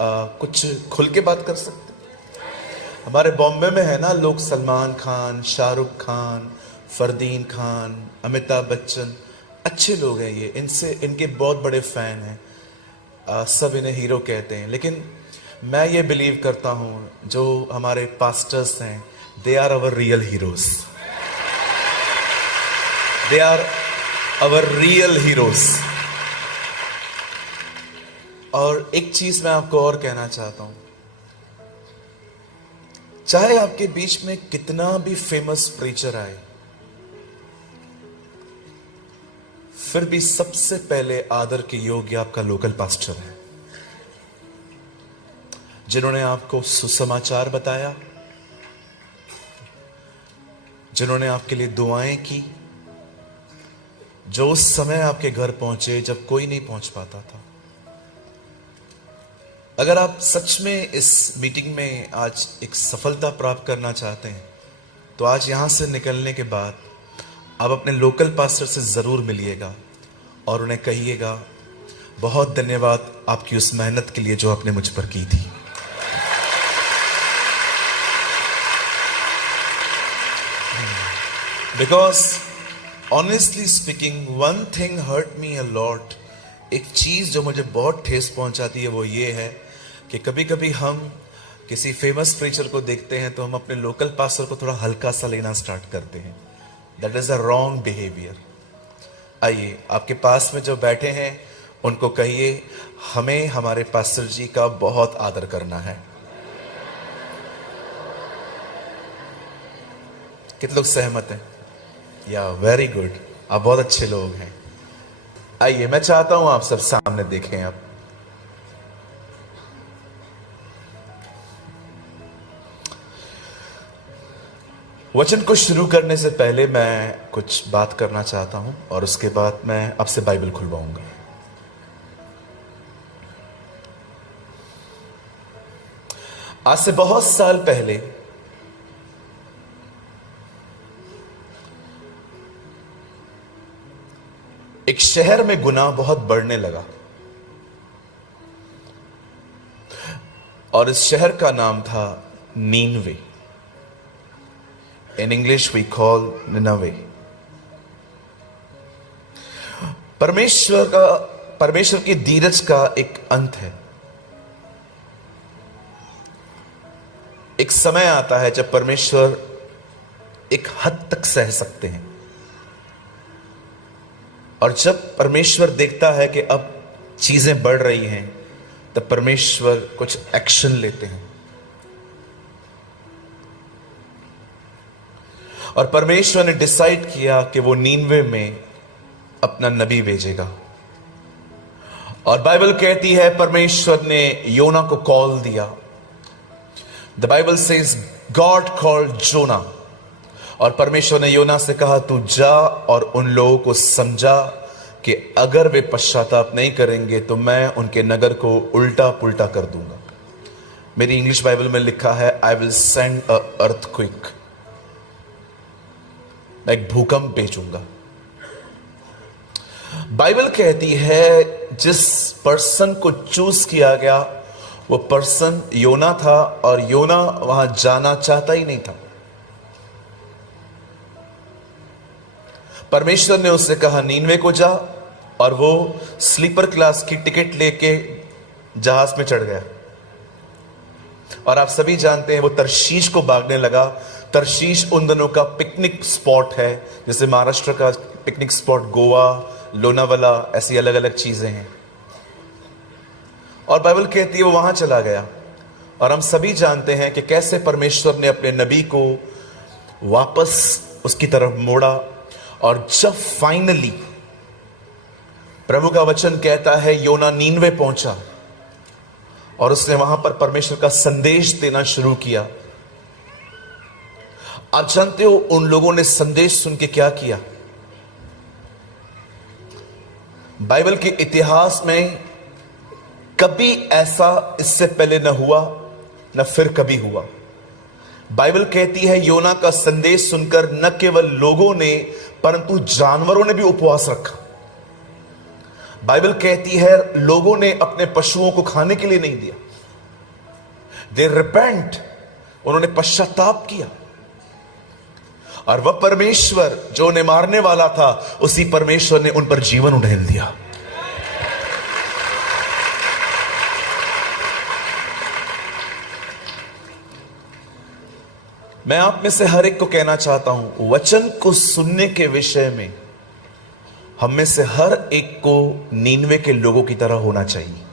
कुछ खुल के बात कर सकते हैं? हमारे बॉम्बे में है ना लोग, सलमान खान, शाहरुख खान, फरदीन खान, अमिताभ बच्चन, अच्छे लोग हैं ये, इनसे इनके बहुत बड़े फैन हैं। सब इन्हें हीरो कहते हैं, लेकिन मैं ये बिलीव करता हूँ जो हमारे पास्टर्स हैं, they are our real heroes. They are our real heroes. और एक चीज मैं आपको और कहना चाहता हूं, चाहे आपके बीच में कितना भी फेमस प्रीचर आए, फिर भी सबसे पहले आदर के योग्य आपका लोकल पास्टर है, जिन्होंने आपको सुसमाचार बताया, जिन्होंने आपके लिए दुआएं की, जो उस समय आपके घर पहुंचे जब कोई नहीं पहुंच पाता था। अगर आप सच में इस मीटिंग में आज एक सफलता प्राप्त करना चाहते हैं, तो आज यहां से निकलने के बाद आप अपने लोकल पास्टर से जरूर मिलिएगा और उन्हें कहिएगा, बहुत धन्यवाद आपकी उस मेहनत के लिए जो आपने मुझ पर की थी। Because honestly speaking, one thing hurt me a lot. एक चीज जो मुझे बहुत ठेस पहुंचाती है वो ये है कि कभी कभी हम किसी फेमस प्रीचर को देखते हैं तो हम अपने लोकल पास्टर को थोड़ा हल्का सा लेना स्टार्ट करते हैं। That is a wrong behaviour. आइए, आपके पास में जो बैठे हैं उनको कहिए, हमें हमारे पास्टर जी का बहुत आदर करना है। कितने लोग सहमत हैं? या वेरी गुड, आप बहुत अच्छे लोग हैं। आइए, मैं चाहता हूं आप सब सामने देखें। आप वचन को शुरू करने से पहले मैं कुछ बात करना चाहता हूं और उसके बाद मैं आपसे बाइबल खुलवाऊंगा। आज से बहुत साल पहले एक शहर में गुनाह बहुत बढ़ने लगा और इस शहर का नाम था नीनवे। In English we call Nineveh. परमेश्वर की धीरज का एक अंत है। एक समय आता है जब परमेश्वर एक हद तक सह सकते हैं, और जब परमेश्वर देखता है कि अब चीजें बढ़ रही हैं, तब परमेश्वर कुछ एक्शन लेते हैं। और परमेश्वर ने डिसाइड किया कि वो नीनवे में अपना नबी भेजेगा। और बाइबल कहती है परमेश्वर ने योना को कॉल दिया। The Bible says God called Jonah. और परमेश्वर ने योना से कहा, तू जा और उन लोगों को समझा कि अगर वे पश्चाताप नहीं करेंगे तो मैं उनके नगर को उल्टा पुल्टा कर दूंगा। मेरी इंग्लिश बाइबल में लिखा है, I will send a earthquake. मैं एक भूकंप भेजूंगा। बाइबल कहती है जिस पर्सन को चूज किया गया वो पर्सन योना था, और योना वहां जाना चाहता ही नहीं था। परमेश्वर ने उससे कहा नीनवे को जा, और वो स्लीपर क्लास की टिकट लेके जहाज में चढ़ गया। और आप सभी जानते हैं वो तरशीश को भागने लगा। तरशीश उन दिनों का पिकनिक स्पॉट है, जैसे महाराष्ट्र का पिकनिक स्पॉट गोवा, लोनावाला, ऐसी अलग अलग चीजें हैं। और बाइबल कहती है वो वहां चला गया। और हम सभी जानते हैं कि कैसे परमेश्वर ने अपने नबी को वापस उसकी तरफ मोड़ा। और जब फाइनली प्रभु का वचन कहता है योना नीनवे पहुंचा और उसने वहां पर परमेश्वर का संदेश देना शुरू किया। आप जानते हो उन लोगों ने संदेश सुन के क्या किया? बाइबल के इतिहास में कभी ऐसा इससे पहले न हुआ, न फिर कभी हुआ। बाइबल कहती है योना का संदेश सुनकर न केवल लोगों ने परंतु जानवरों ने भी उपवास रखा। बाइबल कहती है लोगों ने अपने पशुओं को खाने के लिए नहीं दिया, दे रिपेंट, उन्होंने पश्चाताप किया, और वह परमेश्वर जो उन्हें मारने वाला था, उसी परमेश्वर ने उन पर जीवन उड़ेल दिया। मैं आप में से हर एक को कहना चाहता हूं, वचन को सुनने के विषय में हम में से हर एक को नीनवे के लोगों की तरह होना चाहिए।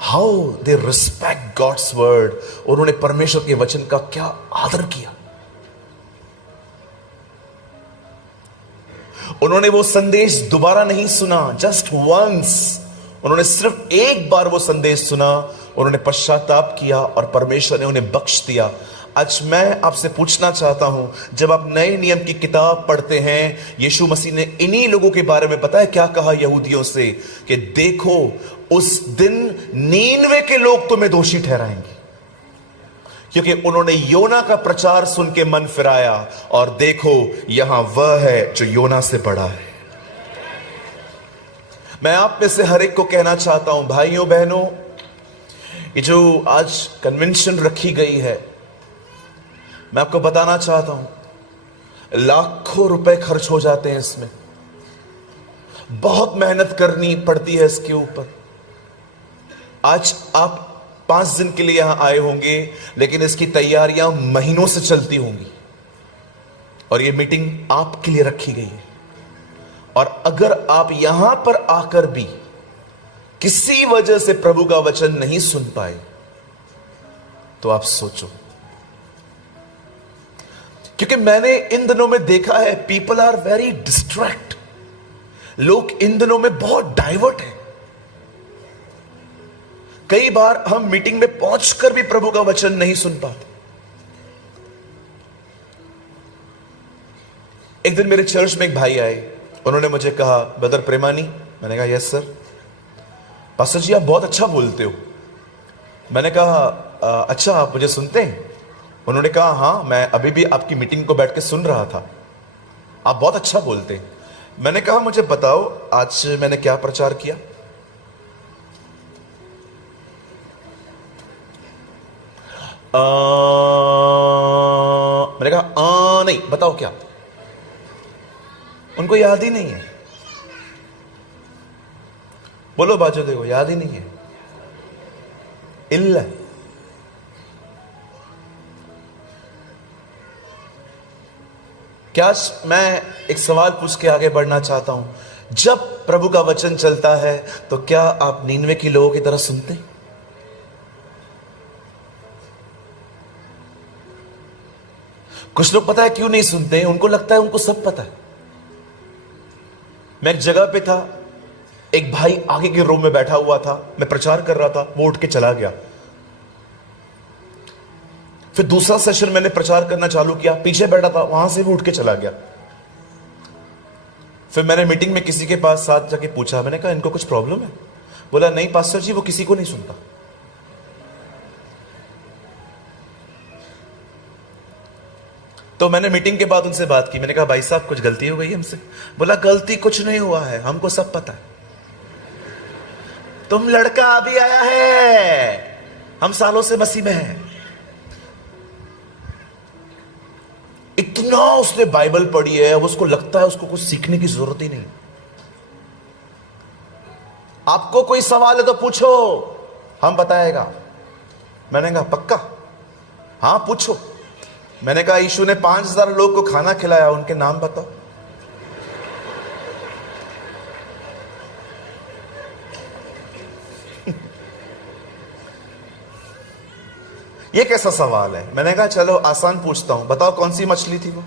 How they respect God's word, उन्होंने परमेश्वर के वचन का क्या आदर किया। उन्होंने वो संदेश दोबारा नहीं सुना, जस्ट वंस, उन्होंने सिर्फ एक बार वो संदेश सुना, उन्होंने पश्चाताप किया और परमेश्वर ने उन्हें बख्श दिया। आज मैं आपसे पूछना चाहता हूं, जब आप नए नियम की किताब पढ़ते हैं, यीशु मसीह ने इन्हीं लोगों के बारे में पता है क्या कहा यहूदियों से, कि देखो उस दिन नीनवे के लोग तुम्हें दोषी ठहराएंगे, क्योंकि उन्होंने योना का प्रचार सुन के मन फिराया, और देखो यहां वह है जो योना से बड़ा है। मैं आप में से हर एक को कहना चाहता हूं, भाइयों बहनों, ये जो आज कन्वेंशन रखी गई है, मैं आपको बताना चाहता हूं, लाखों रुपए खर्च हो जाते हैं इसमें, बहुत मेहनत करनी पड़ती है इसके ऊपर। आज आप 5 दिन के लिए यहां आए होंगे, लेकिन इसकी तैयारियां महीनों से चलती होंगी, और यह मीटिंग आपके लिए रखी गई है। और अगर आप यहां पर आकर भी किसी वजह से प्रभु का वचन नहीं सुन पाए, तो आप सोचो, क्योंकि मैंने इन दिनों में देखा है, पीपल आर वेरी डिस्ट्रैक्ट, लोग इन दिनों में बहुत डाइवर्ट हैं। कई बार हम मीटिंग में पहुंचकर भी प्रभु का वचन नहीं सुन पाते। एक दिन मेरे चर्च में एक भाई आए, उन्होंने मुझे कहा, ब्रदर प्रेमानी। मैंने कहा यस सर। पास्टर जी आप बहुत अच्छा बोलते हो। मैंने कहा अच्छा आप मुझे सुनते हैं? उन्होंने कहा हाँ, मैं अभी भी आपकी मीटिंग को बैठ के सुन रहा था, आप बहुत अच्छा बोलते हैं। मैंने कहा मुझे बताओ आज मैंने क्या प्रचार किया? मैंने कहा नहीं, बताओ क्या? उनको याद ही नहीं है। बोलो बाजू देखो, याद ही नहीं है। इल्ला क्या? मैं एक सवाल पूछ के आगे बढ़ना चाहता हूं, जब प्रभु का वचन चलता है तो क्या आप नीनवे की लोगों की तरह सुनते हैं? कुछ लोग पता है क्यों नहीं सुनते हैं? उनको लगता है उनको सब पता है। मैं एक जगह पे था, एक भाई आगे के रूम में बैठा हुआ था, मैं प्रचार कर रहा था, वो उठ के चला गया। फिर दूसरा सेशन मैंने प्रचार करना चालू किया, पीछे बैठा था, वहां से भी उठ के चला गया। फिर मैंने मीटिंग में किसी के पास साथ जाके पूछा, मैंने कहा इनको कुछ प्रॉब्लम है? बोला नहीं पास्टर जी, वो किसी को नहीं सुनता। तो मैंने मीटिंग के बाद उनसे बात की, मैंने कहा भाई साहब कुछ गलती हो गई हमसे? बोला गलती कुछ नहीं हुआ है, हमको सब पता है। तुम लड़का अभी आया है, हम सालों से मसीह में हैं। इतना उसने बाइबल पढ़ी है, अब उसको लगता है उसको कुछ सीखने की जरूरत ही नहीं। आपको कोई सवाल है तो पूछो, हम बताएगा। मैंने कहा पक्का? हाँ पूछो। मैंने कहा यीशु ने 5000 लोग को खाना खिलाया, उनके नाम बताओ। ये कैसा सवाल है? मैंने कहा चलो आसान पूछता हूं, बताओ कौन सी मछली थी वो?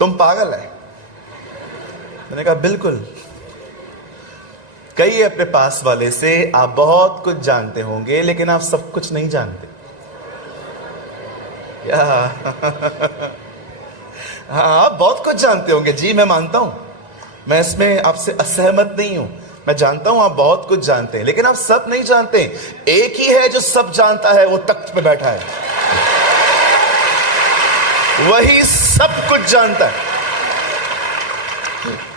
तुम पागल है? मैंने कहा बिल्कुल। कई अपने पास वाले से आप बहुत कुछ जानते होंगे, लेकिन आप सब कुछ नहीं जानते। हाँ आप बहुत कुछ जानते होंगे जी, मैं मानता हूं, मैं इसमें आपसे असहमत नहीं हूं। मैं जानता हूं आप बहुत कुछ जानते हैं, लेकिन आप सब नहीं जानते। एक ही है जो सब जानता है, वो तख्त पे बैठा है, वही सब कुछ जानता है।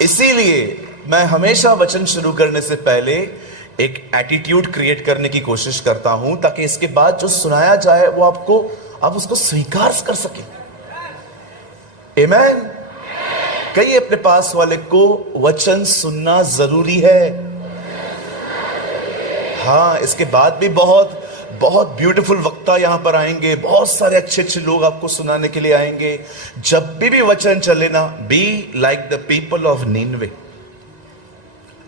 इसीलिए मैं हमेशा वचन शुरू करने से पहले एक एटीट्यूड क्रिएट करने की कोशिश करता हूं ताकि इसके बाद जो सुनाया जाए वो आप उसको स्वीकार कर सके। आमीन। कहिए अपने पास वाले को, वचन सुनना जरूरी है। हाँ, इसके बाद भी बहुत बहुत ब्यूटीफुल वक्ता यहां पर आएंगे, बहुत सारे अच्छे अच्छे लोग आपको सुनाने के लिए आएंगे। जब भी वचन चले ना, be like the people of Nineveh.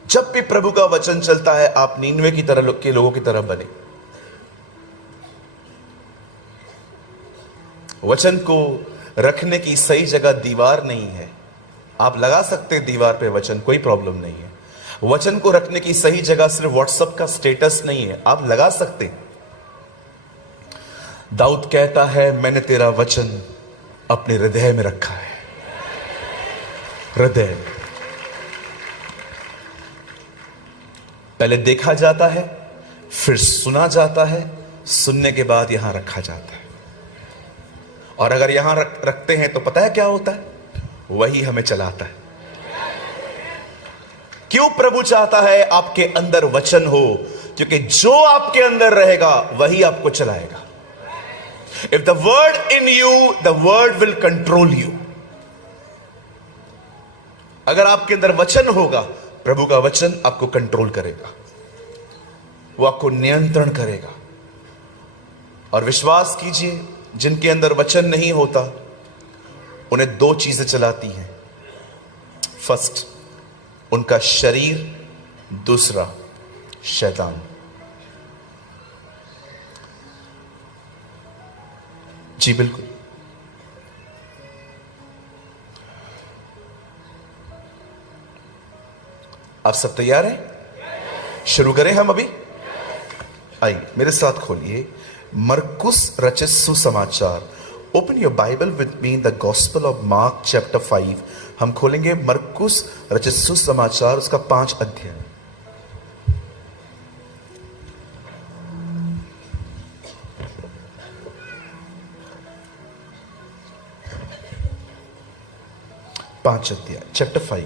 जब भी प्रभु का वचन चलता है, आप नीनवे की तरह के लोगों की तरह बने। वचन को रखने की सही जगह दीवार नहीं है। आप लगा सकते हैं दीवार पे वचन, कोई प्रॉब्लम नहीं है। वचन को रखने की सही जगह सिर्फ व्हाट्सएप का स्टेटस नहीं है, आप लगा सकते। दाऊद कहता है, मैंने तेरा वचन अपने हृदय में रखा है। हृदय में पहले देखा जाता है, फिर सुना जाता है, सुनने के बाद यहां रखा जाता है। और अगर यहां रखते हैं तो पता है क्या होता है? वही हमें चलाता है। क्यों प्रभु चाहता है आपके अंदर वचन हो? क्योंकि जो आपके अंदर रहेगा वही आपको चलाएगा। If the word in you, the word will control you. अगर आपके अंदर वचन होगा, प्रभु का वचन आपको कंट्रोल करेगा, वो आपको नियंत्रण करेगा। और विश्वास कीजिए, जिनके अंदर वचन नहीं होता, उन्हें दो चीजें चलाती हैं। फर्स्ट, उनका शरीर, दूसरा शैतान। जी बिल्कुल। आप सब तैयार हैं? शुरू करें हम अभी? आइए मेरे साथ खोलिए मरकुस रचित सुसमाचार। Open your Bible with me, the gospel of mark chapter 5। हम खोलेंगे मरकुस रचित सुसमाचार, उसका 5 अध्याय। चैप्टर 5।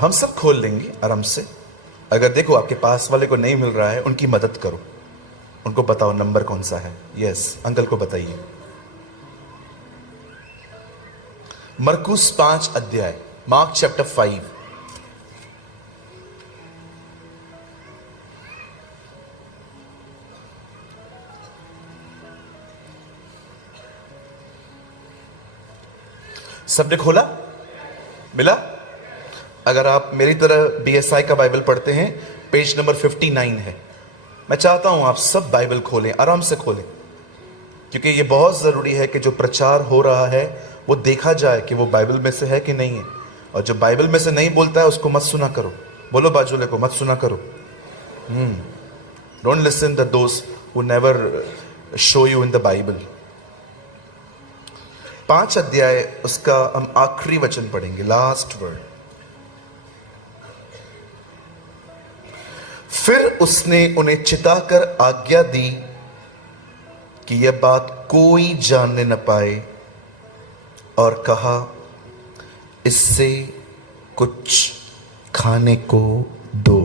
हम सब खोल लेंगे आराम से। अगर देखो आपके पास वाले को नहीं मिल रहा है, उनकी मदद करो, उनको बताओ नंबर कौन सा है। यस, अंकल को बताइए। मरकुस 5 अध्याय, मार्क चैप्टर 5। सबने खोला? मिला? अगर आप मेरी तरह बीएसआई का बाइबल पढ़ते हैं, पेज नंबर 59 है। मैं चाहता हूं आप सब बाइबल खोलें, आराम से खोलें, क्योंकि ये बहुत जरूरी है कि जो प्रचार हो रहा है वो देखा जाए कि वो बाइबल में से है कि नहीं है। और जो बाइबल में से नहीं बोलता है उसको मत सुना करो। बोलो बाजूले को, मत सुना करो। Don't listen the those who never show you in the Bible. 5 अध्याय, उसका हम आखिरी वचन पढ़ेंगे, लास्ट वर्ड। फिर उसने उन्हें चिताकर आज्ञा दी कि यह बात कोई जानने न पाए, और कहा, इससे कुछ खाने को दो।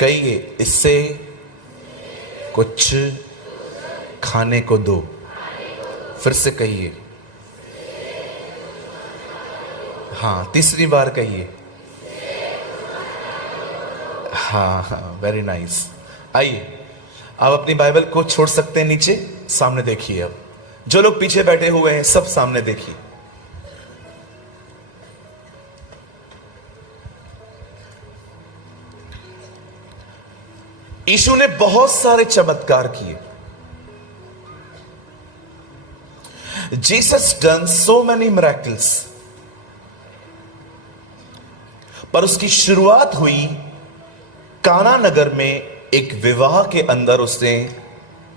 कहिए, इससे कुछ खाने को दो। फिर से कहिए, हाँ, तीसरी बार कहिए। हाँ, वेरी नाइस। आइए, आप अपनी बाइबल को छोड़ सकते हैं नीचे, सामने देखिए। अब जो लोग पीछे बैठे हुए हैं सब सामने देखिए। यीशु ने बहुत सारे चमत्कार किए। Jesus done so many miracles. पर उसकी शुरुआत हुई काना नगर में एक विवाह के अंदर। उसने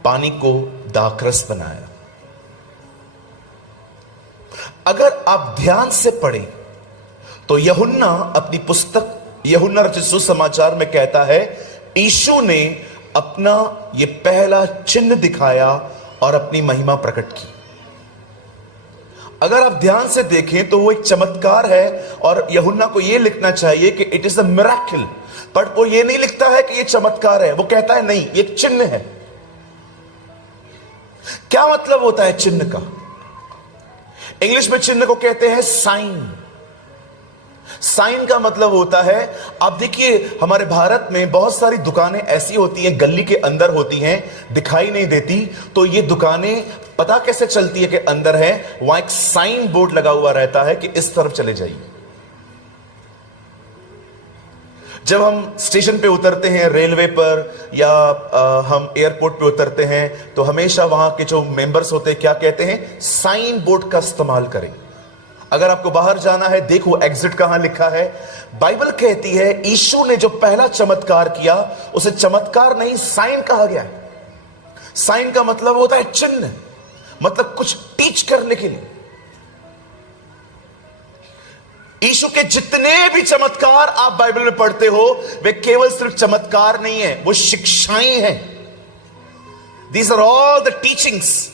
पानी को दाखरस बनाया। अगर आप ध्यान से पढ़ें तो यूहन्ना अपनी पुस्तक यूहन्ना रचित सुसमाचार में कहता है, यीशु ने अपना यह पहला चिन्ह दिखाया और अपनी महिमा प्रकट की। अगर आप ध्यान से देखें तो वो एक चमत्कार है, और यूहन्ना को यह लिखना चाहिए कि it is a miracle, but वो ये नहीं लिखता है कि ये चमत्कार है। वो कहता है नहीं, ये एक चिन्ह है। क्या मतलब होता है चिन्ह का? इंग्लिश में चिन्ह को कहते हैं साइन। साइन का मतलब होता है, आप देखिए हमारे भारत में बहुत सारी दुकानें ऐसी होती हैं, गली के अंदर होती हैं, दिखाई नहीं देती। तो ये दुकानें पता कैसे चलती है कि अंदर है? वहां एक साइन बोर्ड लगा हुआ रहता है कि इस तरफ चले जाइए। जब हम स्टेशन पे उतरते हैं, रेलवे पर, या हम एयरपोर्ट पे उतरते हैं, तो हमेशा वहां के जो मेंबर्स होते हैं क्या कहते हैं? साइन बोर्ड का इस्तेमाल करें। अगर आपको बाहर जाना है, देखो एग्जिट कहां लिखा है। बाइबल कहती है यीशु ने जो पहला चमत्कार किया उसे चमत्कार नहीं, साइन कहा गया है। साइन का मतलब होता है चिन्ह, मतलब कुछ टीच करने के लिए। यीशु के जितने भी चमत्कार आप बाइबल में पढ़ते हो, वे केवल सिर्फ चमत्कार नहीं है, वो शिक्षाएं हैं। These are all the teachings.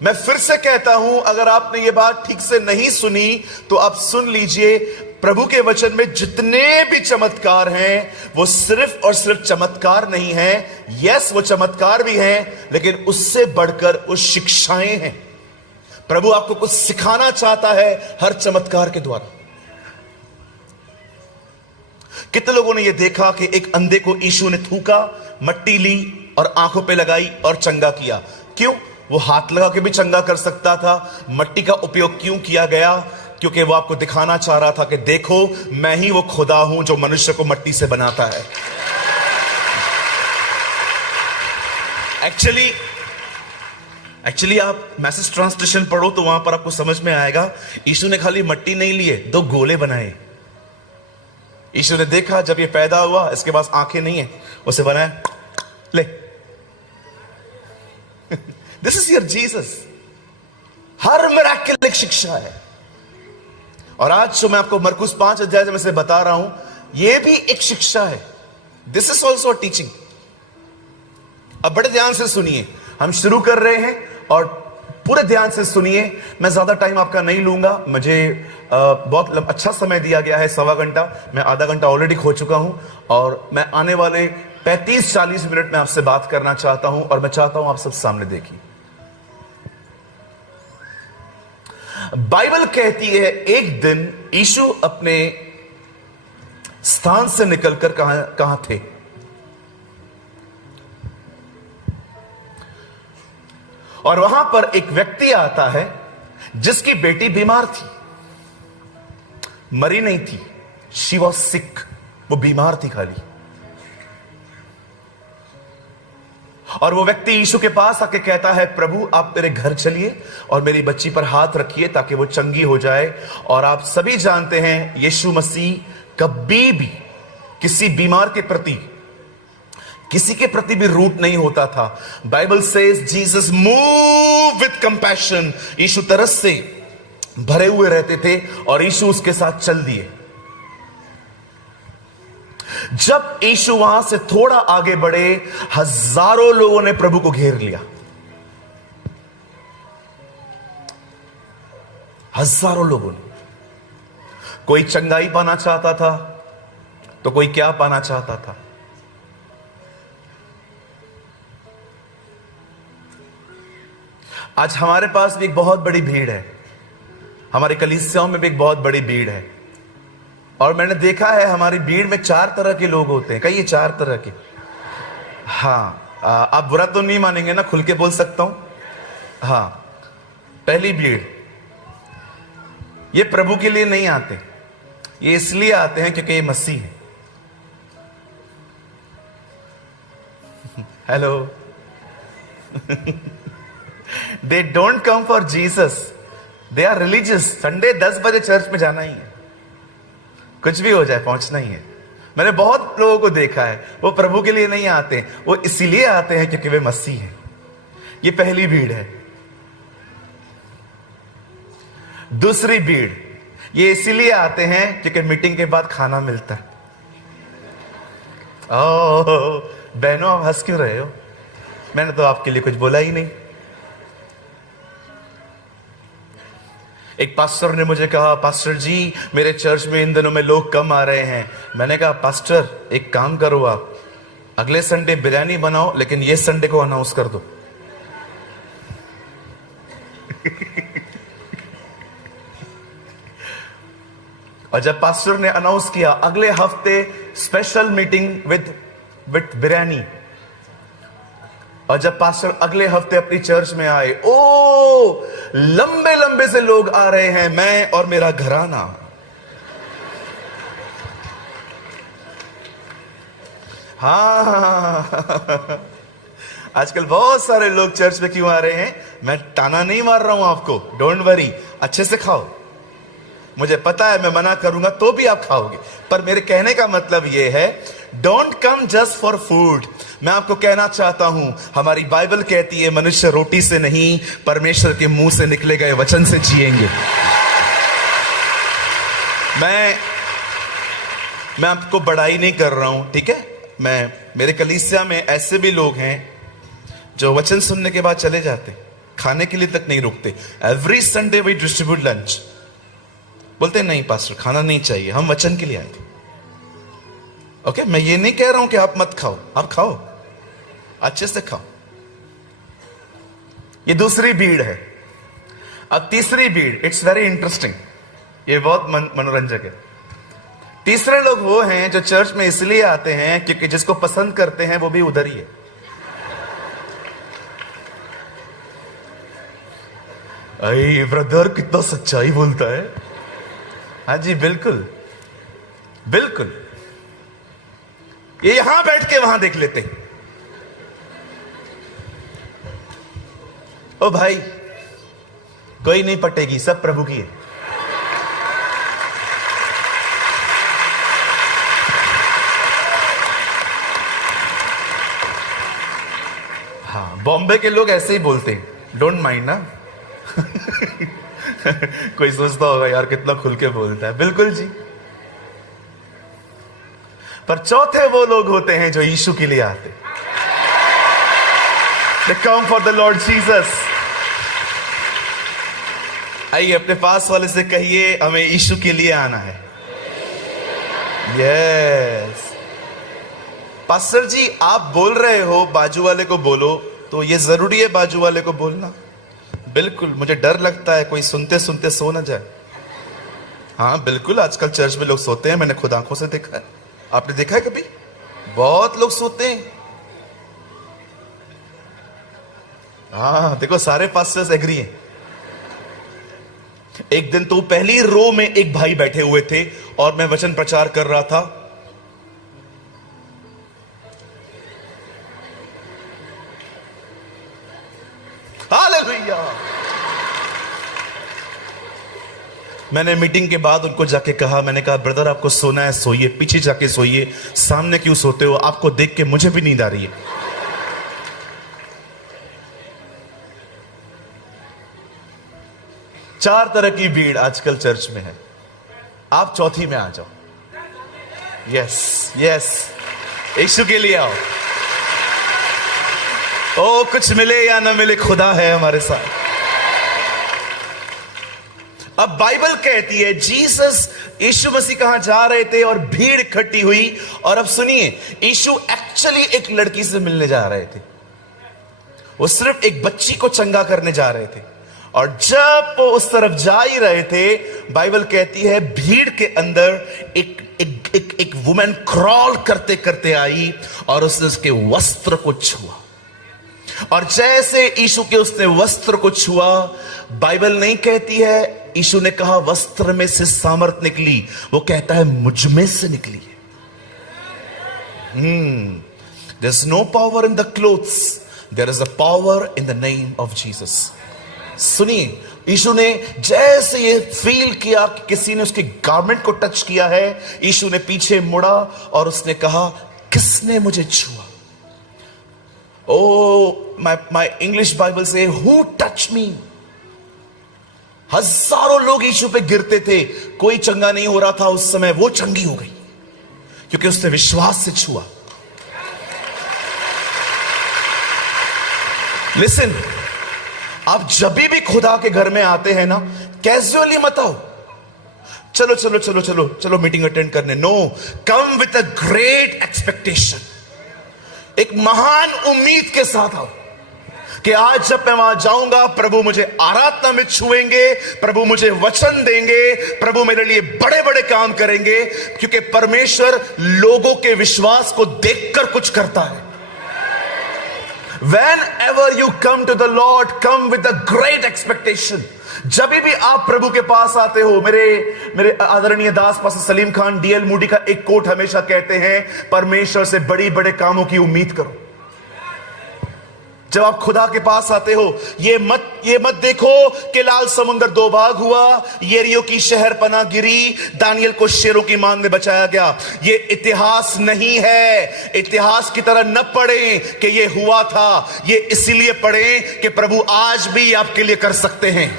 मैं फिर से कहता हूं, अगर आपने ये बात ठीक से नहीं सुनी तो आप सुन लीजिए। प्रभु के वचन में जितने भी चमत्कार हैं, वो सिर्फ और सिर्फ चमत्कार नहीं है। यस, वो चमत्कार भी हैं, लेकिन उससे बढ़कर वो शिक्षाएं हैं। प्रभु आपको कुछ सिखाना चाहता है हर चमत्कार के द्वारा। कितने लोगों ने यह देखा कि एक अंधे को यीशु ने थूका, मट्टी ली और आंखों पे लगाई और चंगा किया? क्यों? वो हाथ लगा के भी चंगा कर सकता था। मट्टी का उपयोग क्यों किया गया? क्योंकि वो आपको दिखाना चाह रहा था कि देखो, मैं ही वो खुदा हूं जो मनुष्य को मट्टी से बनाता है। एक्चुअली आप मैसेज ट्रांसलेशन पढ़ो तो वहां पर आपको समझ में आएगा, यीशु ने खाली मट्टी नहीं लिए, 2 गोले बनाए। यीशु ने देखा जब ये पैदा हुआ, इसके पास आंखें नहीं है, उसे बनाया, ले। This is your Jesus. Her miracle एक शिक्षा है। और आज जो मैं आपको मरकुस 5 अध्याय में से बता रहा हूं, यह भी एक शिक्षा है। This is also teaching. अब बड़े ध्यान से सुनिए, हम शुरू कर रहे हैं और पूरे ध्यान से सुनिए। मैं ज्यादा टाइम आपका नहीं लूंगा, मुझे बहुत अच्छा समय दिया गया है, 1.25 घंटा। मैं आधा घंटा ऑलरेडी खो चुका हूं, और मैं आने वाले 35-40 मिनट में आपसे बात करना चाहता हूं, और मैं चाहता हूं आप सब सामने देखिए। बाइबल कहती है एक दिन यीशु अपने स्थान से निकलकर कहां थे? और वहां पर एक व्यक्ति आता है जिसकी बेटी बीमार थी, मरी नहीं थी। शी वॉज सिक, वो बीमार थी खाली। और वो व्यक्ति यीशु के पास आके कहता है, प्रभु आप मेरे घर चलिए और मेरी बच्ची पर हाथ रखिए ताकि वो चंगी हो जाए। और आप सभी जानते हैं यीशु मसीह कभी भी किसी बीमार के प्रति, किसी के प्रति भी रूट नहीं होता था। Bible says Jesus move with compassion. यीशु तरस से भरे हुए रहते थे और यीशु उसके साथ चल दिए। जब यीशु वहां से थोड़ा आगे बढ़े, हजारों लोगों ने प्रभु को घेर लिया। हजारों लोगों ने। कोई चंगाई पाना चाहता था तो कोई क्या पाना चाहता था। आज हमारे पास भी एक बहुत बड़ी भीड़ है, हमारी कलीसियाओं में भी एक बहुत बड़ी भीड़ है। और मैंने देखा है हमारी भीड़ में 4 तरह के लोग होते हैं। कहिए 4 तरह के। हाँ, आप बुरा तो नहीं मानेंगे ना, खुल के बोल सकता हूं। हाँ, पहली भीड़, ये प्रभु के लिए नहीं आते, ये इसलिए आते हैं क्योंकि ये मसीह है। Hello. They don't come for Jesus, they are religious. Sunday 10 बजे चर्च में जाना ही है, कुछ भी हो जाए पहुंचना ही है। मैंने बहुत लोगों को देखा है, वो प्रभु के लिए नहीं आते, वो इसीलिए आते हैं क्योंकि वे मसीह हैं। ये पहली भीड़ है। दूसरी भीड़, ये इसीलिए आते हैं क्योंकि मीटिंग के बाद खाना मिलता है। ओह बहनों, आप हंस क्यों रहे हो? मैंने तो आपके लिए कुछ बोला ही नहीं। एक पास्टर ने मुझे कहा, पास्टर जी मेरे चर्च में इन दिनों में लोग कम आ रहे हैं। मैंने कहा पास्टर एक काम करो, आप अगले संडे बिरयानी बनाओ, लेकिन ये संडे को अनाउंस कर दो। और जब पास्टर ने अनाउंस किया अगले हफ्ते स्पेशल मीटिंग विद बिरयानी, और जब पास्टर अगले हफ्ते अपनी चर्च में आए, ओ लंबे लंबे से लोग आ रहे हैं, मैं और मेरा घराना। हाँ आजकल बहुत सारे लोग चर्च में क्यों आ रहे हैं? मैं ताना नहीं मार रहा हूं आपको, डोंट वरी, अच्छे से खाओ। मुझे पता है मैं मना करूंगा तो भी आप खाओगे, पर मेरे कहने का मतलब यह है don't come just for food. मैं आपको कहना चाहता हूं, हमारी बाइबल कहती है मनुष्य रोटी से नहीं, परमेश्वर के मुंह से निकले गए वचन से जिएंगे। मैं आपको बड़ाई नहीं कर रहा हूं, ठीक है? मेरे कलीसिया में ऐसे भी लोग हैं जो वचन सुनने के बाद चले जाते, खाने के लिए तक नहीं रुकते। Every Sunday we distribute lunch. बोलते नहीं पास्टर खाना नहीं चाहिए, हम वचन के लिए आए थे। ओके, मैं ये नहीं कह रहा हूं कि आप मत खाओ, आप खाओ, अच्छे से खाओ। ये दूसरी भीड़ है। अब तीसरी भीड़, इट्स वेरी इंटरेस्टिंग, ये बहुत मनोरंजक है। तीसरे लोग वो हैं जो चर्च में इसलिए आते हैं क्योंकि जिसको पसंद करते हैं वो भी उधर ही है। अरे ब्रदर कितना सच्चाई बोलता है। हाँ जी बिल्कुल बिल्कुल, ये यहां बैठ के वहां देख लेते। ओ भाई कोई नहीं पटेगी, सब प्रभु की है। हाँ, बॉम्बे के लोग ऐसे ही बोलते हैं, डोंट माइंड ना। कोई सोचता होगा यार कितना खुल के बोलता है। बिल्कुल जी। पर चौथे वो लोग होते हैं जो यीशु के लिए आते। They come for the Lord Jesus। आइए अपने पास वाले से कहिए, हमें यीशु के लिए आना है। यस पास्टर जी आप बोल रहे हो बाजू वाले को बोलो, तो ये जरूरी है बाजू वाले को बोलना? बिल्कुल, मुझे डर लगता है कोई सुनते सुनते सो ना जाए। हाँ बिल्कुल, आजकल चर्च में लोग सोते हैं, मैंने खुद आंखों से देखा है। आपने देखा है कभी? बहुत लोग सोते हैं। हाँ देखो, सारे पास्टर्स एग्री हैं। एक दिन तो पहली रो में एक भाई बैठे हुए थे और मैं वचन प्रचार कर रहा था। हालेलुया। मैंने मीटिंग के बाद उनको जाके कहा, मैंने कहा ब्रदर आपको सोना है सोइए, पीछे जाके सोइए, सामने क्यों सोते हो? आपको देख के मुझे भी नींद आ रही है। चार तरह की भीड़ आजकल चर्च में है, आप चौथी में आ जाओ। यस यस, यीशु के लिए आओ। ओ कुछ मिले या ना मिले, खुदा है हमारे साथ। अब बाइबल कहती है जीसस, यीशु मसीह कहां जा रहे थे और भीड़ इकट्ठी हुई। और अब सुनिए, यीशु एक्चुअली एक लड़की से मिलने जा रहे थे। वो सिर्फ एक बच्ची को चंगा करने जा रहे थे। और जब वो उस तरफ जा ही रहे थे, बाइबल कहती है भीड़ के अंदर एक वुमेन क्रॉल करते करते आई और उसने उसके वस्त्र को छुआ। और जैसे यीशु के उसने वस्त्र को छुआ, बाइबल नहीं कहती है यीशु ने कहा वस्त्र में से सामर्थ निकली, वो कहता है मुझ में से निकली है। There is no power in the clothes, there is a power in the name of Jesus. सुनिए, यीशु ने जैसे ये फील किया कि किसी ने उसके गारमेंट को टच किया है, यीशु ने पीछे मुड़ा और उसने कहा किसने मुझे छुआ? Oh, my English Bible say, who touched me? हजारों लोग यीशु पे गिरते थे, कोई चंगा नहीं हो रहा था उस समय। वो चंगी हो गई क्योंकि उसने विश्वास से छुआ। लिसन, आप जब भी खुदा के घर में आते हैं ना, कैजुअली मत आओ, चलो चलो चलो चलो चलो मीटिंग अटेंड करने। No, come with a great expectation, एक महान उम्मीद के साथ आओ कि आज जब मैं वहां जाऊंगा, प्रभु मुझे आराधना में छुएंगे, प्रभु मुझे वचन देंगे, प्रभु मेरे लिए बड़े बड़े काम करेंगे, क्योंकि परमेश्वर लोगों के विश्वास को देखकर कुछ करता है। Whenever you come to the Lord, come with a great expectation. जब भी आप प्रभु के पास आते हो, मेरे आदरणीय दास pastor Salim Khan DL Moody का एक कोट हमेशा कहते हैं, परमेश्वर से बड़ी बड़े कामों की उम्मीद करो। जब आप खुदा के पास आते हो, ये मत देखो कि लाल समुंदर दो भाग हुआ, यरीहो की शहर पना गिरी, दानियल को शेरों की मान में बचाया गया। ये इतिहास नहीं है। इतिहास की तरह न पढ़ें कि ये हुआ था, ये इसीलिए पढ़ें कि प्रभु आज भी आपके लिए कर सकते हैं।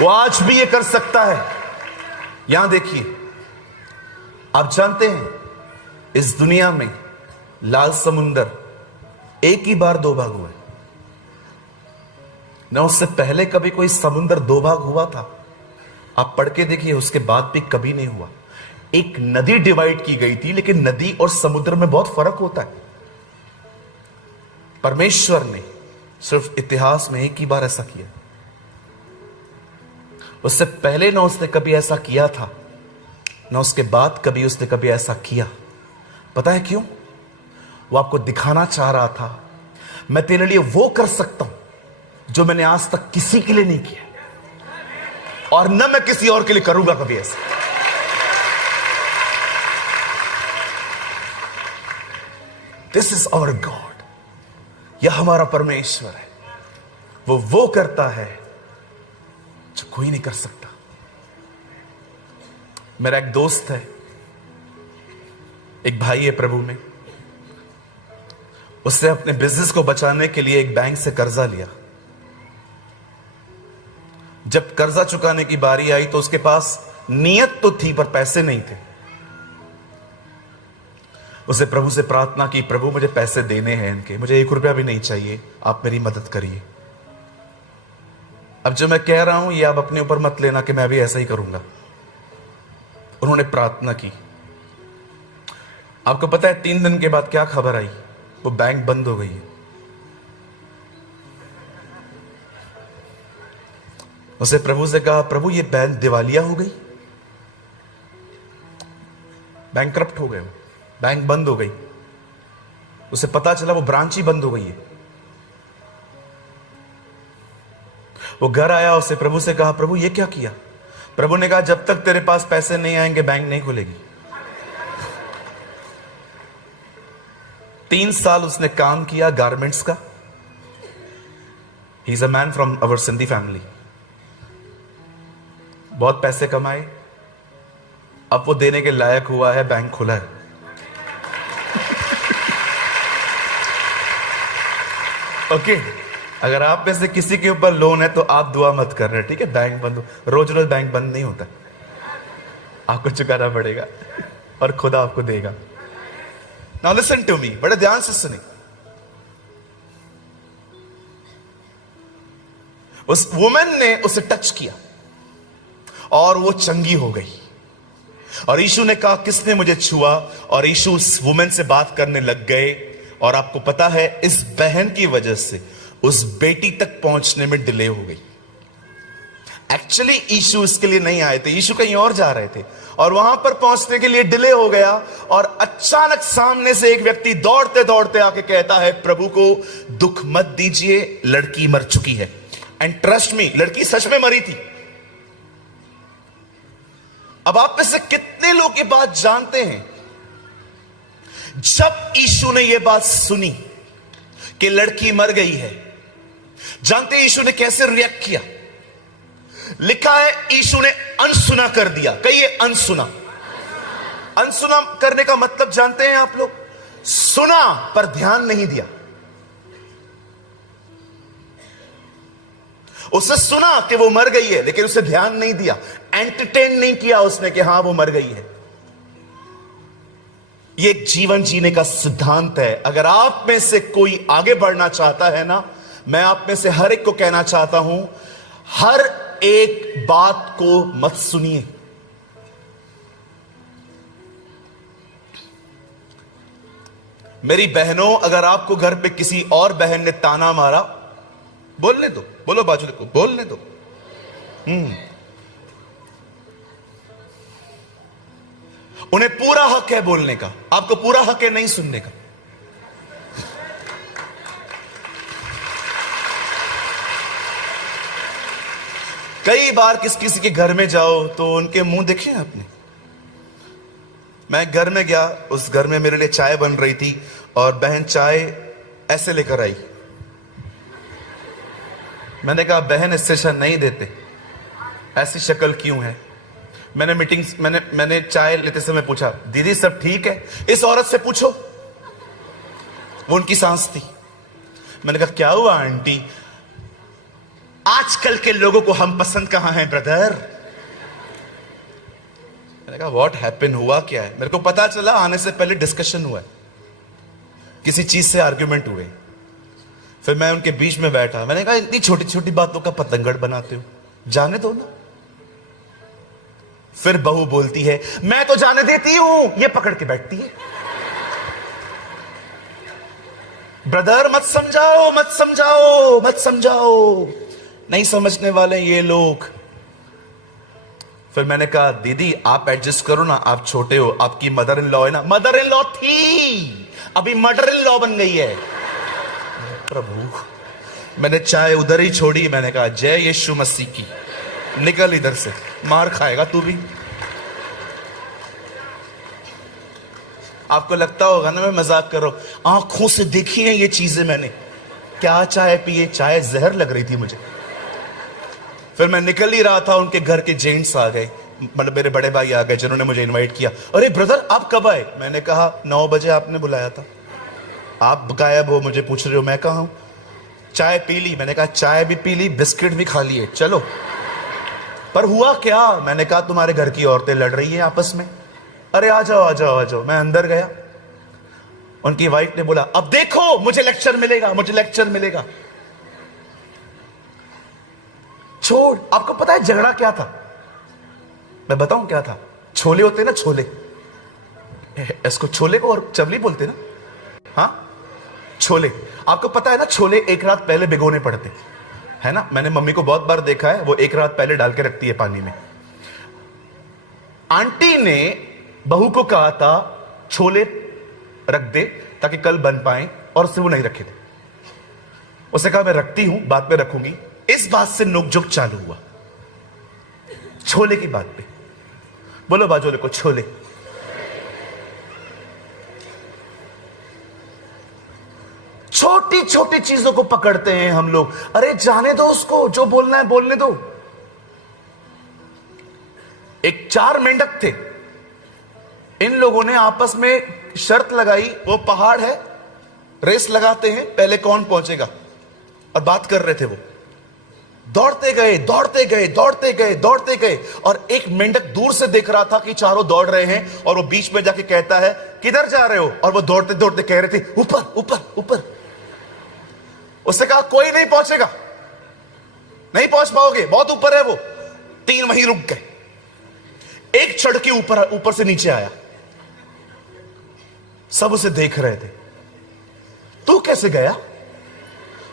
वो आज भी ये कर सकता है। यहां देखिए, आप जानते हैं इस दुनिया में लाल समुंदर एक ही बार दो भाग हुए ना, उससे पहले कभी कोई समुंदर दो भाग हुआ था? आप पढ़ के देखिए, उसके बाद भी कभी नहीं हुआ। एक नदी डिवाइड की गई थी, लेकिन नदी और समुद्र में बहुत फर्क होता है। परमेश्वर ने सिर्फ इतिहास में एक ही बार ऐसा किया, उससे पहले ना उसने कभी ऐसा किया था, ना उसके बाद कभी उसने कभी ऐसा किया। पता है क्यों? वो आपको दिखाना चाह रहा था, मैं तेरे लिए वो कर सकता हूं जो मैंने आज तक किसी के लिए नहीं किया, और न मैं किसी और के लिए करूंगा कभी ऐसा। This is our God. यह हमारा परमेश्वर है। वो करता है जो कोई नहीं कर सकता। मेरा एक दोस्त है, एक भाई है प्रभु में, उसने अपने बिजनेस को बचाने के लिए एक बैंक से कर्जा लिया। जब कर्जा चुकाने की बारी आई तो उसके पास नियत तो थी पर पैसे नहीं थे। उसे प्रभु से प्रार्थना की, प्रभु मुझे पैसे देने हैं इनके, मुझे 1 रुपया भी नहीं चाहिए, आप मेरी मदद करिए। अब जो मैं कह रहा हूं ये आप अपने ऊपर मत लेना कि मैं भी ऐसा ही करूंगा। उन्होंने प्रार्थना की। आपको पता है 3 दिन के बाद क्या खबर आई? वो बैंक बंद हो गई है। उसे प्रभु से कहा, प्रभु ये बैंक दिवालिया हो गई, बैंकक्रप्ट हो गए, बैंक बंद हो गई। उसे पता चला वो ब्रांच ही बंद हो गई है। वो घर आया, उसे प्रभु से कहा, प्रभु ये क्या किया? प्रभु ने कहा, जब तक तेरे पास पैसे नहीं आएंगे बैंक नहीं खुलेगी। 3 साल उसने काम किया गारमेंट्स का। He is a man from our Sindhi family. बहुत पैसे कमाए, अब वो देने के लायक हुआ है, बैंक खुला है। ओके, अगर आप में से किसी के ऊपर लोन है तो आप दुआ मत कर रहे, ठीक है? बैंक बंद, रोज रोज बैंक बंद नहीं होता, आपको चुकाना पड़ेगा और खुदा आपको देगा। नाउ लिसन टू मी, बड़े ध्यान से सुनिए। उस वुमेन ने उसे टच किया और वो चंगी हो गई। और यीशु ने कहा, किसने मुझे छुआ? और यीशु उस वुमेन से बात करने लग गए। और आपको पता है, इस बहन की वजह से उस बेटी तक पहुंचने में डिले हो गई। एक्चुअली यीशु इसके लिए नहीं आए थे, यीशु कहीं और जा रहे थे और वहां पर पहुंचने के लिए डिले हो गया। और अचानक सामने से एक व्यक्ति दौड़ते दौड़ते आके कहता है, प्रभु को दुख मत दीजिए, लड़की मर चुकी है। एंड ट्रस्ट मी, लड़की सच में मरी थी। अब आप में से कितने लोग ये बात जानते हैं? जब यीशु ने यह बात सुनी कि लड़की मर गई है, जानते हैं यीशु ने कैसे रिएक्ट किया? लिखा है यीशु ने अनसुना कर दिया। कहिए अनसुना। अनसुना करने का मतलब जानते हैं आप लोग? सुना पर ध्यान नहीं दिया। उसने सुना कि वो मर गई है, लेकिन उसे ध्यान नहीं दिया, एंटरटेन नहीं किया उसने कि हां वो मर गई है। ये एक जीवन जीने का सिद्धांत है। अगर आप में से कोई आगे बढ़ना चाहता है ना, मैं आप में से हर एक को कहना चाहता हूं, हर एक बात को मत सुनिए। मेरी बहनों, अगर आपको घर पे किसी और बहन ने ताना मारा, बोलने दो, बोलो बाजू को बोलने दो। उन्हें पूरा हक है बोलने का, आपको पूरा हक है नहीं सुनने का। कई बार किसी के घर में जाओ तो उनके मुंह देखे आपने। मैं घर में गया, उस घर में मेरे लिए चाय बन रही थी और बहन चाय ऐसे लेकर आई। मैंने कहा बहन इससे अच्छा नहीं देते, ऐसी शक्ल क्यों है। मैंने चाय लेते समय पूछा, दीदी सब ठीक है? इस औरत से पूछो, वो उनकी सांस थी। मैंने कहा क्या हुआ आंटी? आजकल के लोगों को हम पसंद कहां हैं ब्रदर। मैंने कहा व्हाट हैपन, हुआ क्या है? मेरे को पता चला आने से पहले डिस्कशन हुआ है, किसी चीज से आर्ग्यूमेंट हुए। फिर मैं उनके बीच में बैठा, मैंने कहा इतनी छोटी छोटी बातों का पतंगड़ बनाते हो, जाने दो ना। फिर बहू बोलती है मैं तो जाने देती हूं, ये पकड़ के बैठती है। ब्रदर मत समझाओ, मत समझाओ, मत समझाओ, नहीं समझने वाले ये लोग। फिर मैंने कहा दीदी आप एडजस्ट करो ना, आप छोटे हो, आपकी मदर इन लॉ है ना। मदर इन लॉ थी, अभी मदर इन लॉ बन गई है। प्रभु, मैंने चाय उधर ही छोड़ी। मैंने कहा जय यीशु मसीह की, निकल इधर से, मार खाएगा तू भी। आपको लगता होगा ना मैं मजाक कर रहा हूं, आंखों से देखी है ये चीजें मैंने। क्या चाय पिए, चाय जहर लग रही थी मुझे। फिर मैं निकल ही रहा था, उनके घर के जेंट्स आ गए, मतलब मेरे बड़े भाई आ गए जिन्होंने मुझे इनवाइट किया। अरे ब्रदर आप कब आए? मैंने कहा 9 बजे आपने बुलाया था, आप गायब हो, मुझे पूछ रहे हो मैं कहां हूं। चाय पी ली? मैंने कहा चाय भी पी ली, बिस्किट भी खा लिए, चलो। पर हुआ क्या? मैंने कहा तुम्हारे घर की औरतें लड़ रही हैं आपस में। अरे आ जाओ आ जाओ आ जाओ। मैं अंदर गया, उनकी वाइफ ने बोला अब देखो मुझे लेक्चर मिलेगा, मुझे लेक्चर मिलेगा। छोड़, आपको पता है झगड़ा क्या था? मैं बताऊं क्या था? छोले होते ना, छोले, इसको छोले को और चवली बोलते ना। हाँ छोले, आपको पता है ना छोले एक रात पहले भिगोने पड़ते है ना। मैंने मम्मी को बहुत बार देखा है, वो एक रात पहले डाल के रखती है पानी में। आंटी ने बहू को कहा था छोले रख दे ताकि कल बन पाए, और उससे वो नहीं रखे थे। उसने कहा मैं रखती हूं, बाद में रखूंगी। इस बात से नोकझोंक चालू हुआ, छोले की बात पे। बोलो बाजू को छोले। छोटी छोटी चीजों को पकड़ते हैं हम लोग। अरे जाने दो उसको, जो बोलना है बोलने दो। एक 4 मेंढक थे, इन लोगों ने आपस में शर्त लगाई, वो पहाड़ है, रेस लगाते हैं पहले कौन पहुंचेगा, और बात कर रहे थे। वो दौड़ते गए दौड़ते गए दौड़ते गए दौड़ते गए, और एक मेंढक दूर से देख रहा था कि चारों दौड़ रहे हैं, और वो बीच में जाके कहता है किधर जा रहे हो? और वो दौड़ते दौड़ते कह रहे थे ऊपर ऊपर ऊपर। उसने कहा कोई नहीं पहुंचेगा, नहीं पहुंच पाओगे, बहुत ऊपर है वो। 3 वहीं रुक गए। एक चढ़ के ऊपर से नीचे आया, सब उसे देख रहे थे। तू कैसे गया?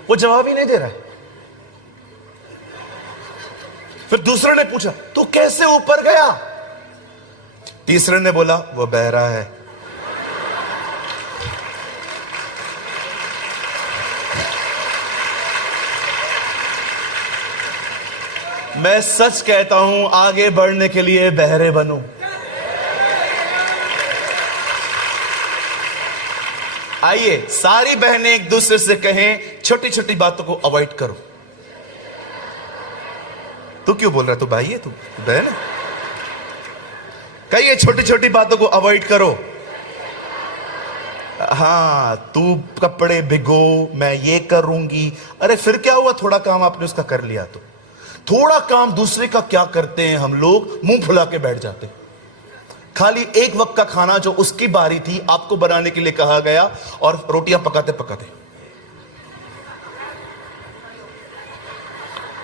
वो जवाब ही नहीं दे रहा है। फिर दूसरे ने पूछा तू कैसे ऊपर गया? तीसरे ने बोला वो बहरा है। मैं सच कहता हूं, आगे बढ़ने के लिए बहरे बनो। आइए सारी बहनें एक दूसरे से कहें छोटी छोटी बातों को अवॉइड करो। तू क्यों बोल रहा है? तू भाई है, तू बहन है। कहिए छोटी छोटी बातों को अवॉइड करो। हाँ तू कपड़े भिगो, मैं ये करूंगी। अरे फिर क्या हुआ, थोड़ा काम आपने उसका कर लिया तो। थोड़ा काम दूसरे का क्या करते हैं हम लोग, मुंह फुला के बैठ जाते। खाली एक वक्त का खाना जो उसकी बारी थी आपको बनाने के लिए कहा गया, और रोटियां पकाते पकाते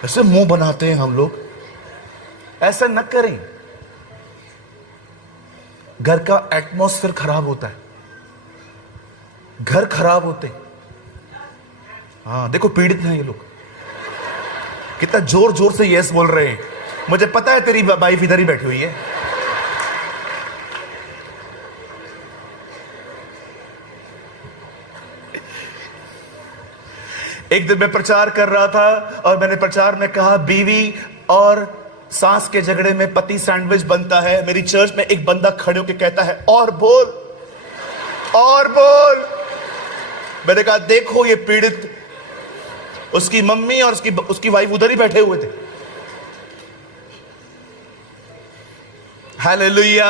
ऐसे मुंह बनाते हैं हम लोग। ऐसा न करें, घर का एटमॉस्फेयर खराब होता है, घर खराब होते हैं। हाँ देखो, पीड़ित हैं ये लोग, कितना जोर जोर से यस बोल रहे हैं। मुझे पता है तेरी वाइफ इधर ही बैठी हुई है। एक दिन मैं प्रचार कर रहा था और मैंने प्रचार में कहा, बीवी और सास के झगड़े में पति सैंडविच बनता है। मेरी चर्च में एक बंदा खड़े होकर कहता है, और बोल, और बोल। मैंने कहा, देखो ये पीड़ित, उसकी मम्मी और उसकी वाइफ उधर ही बैठे हुए थे। हालेलुया।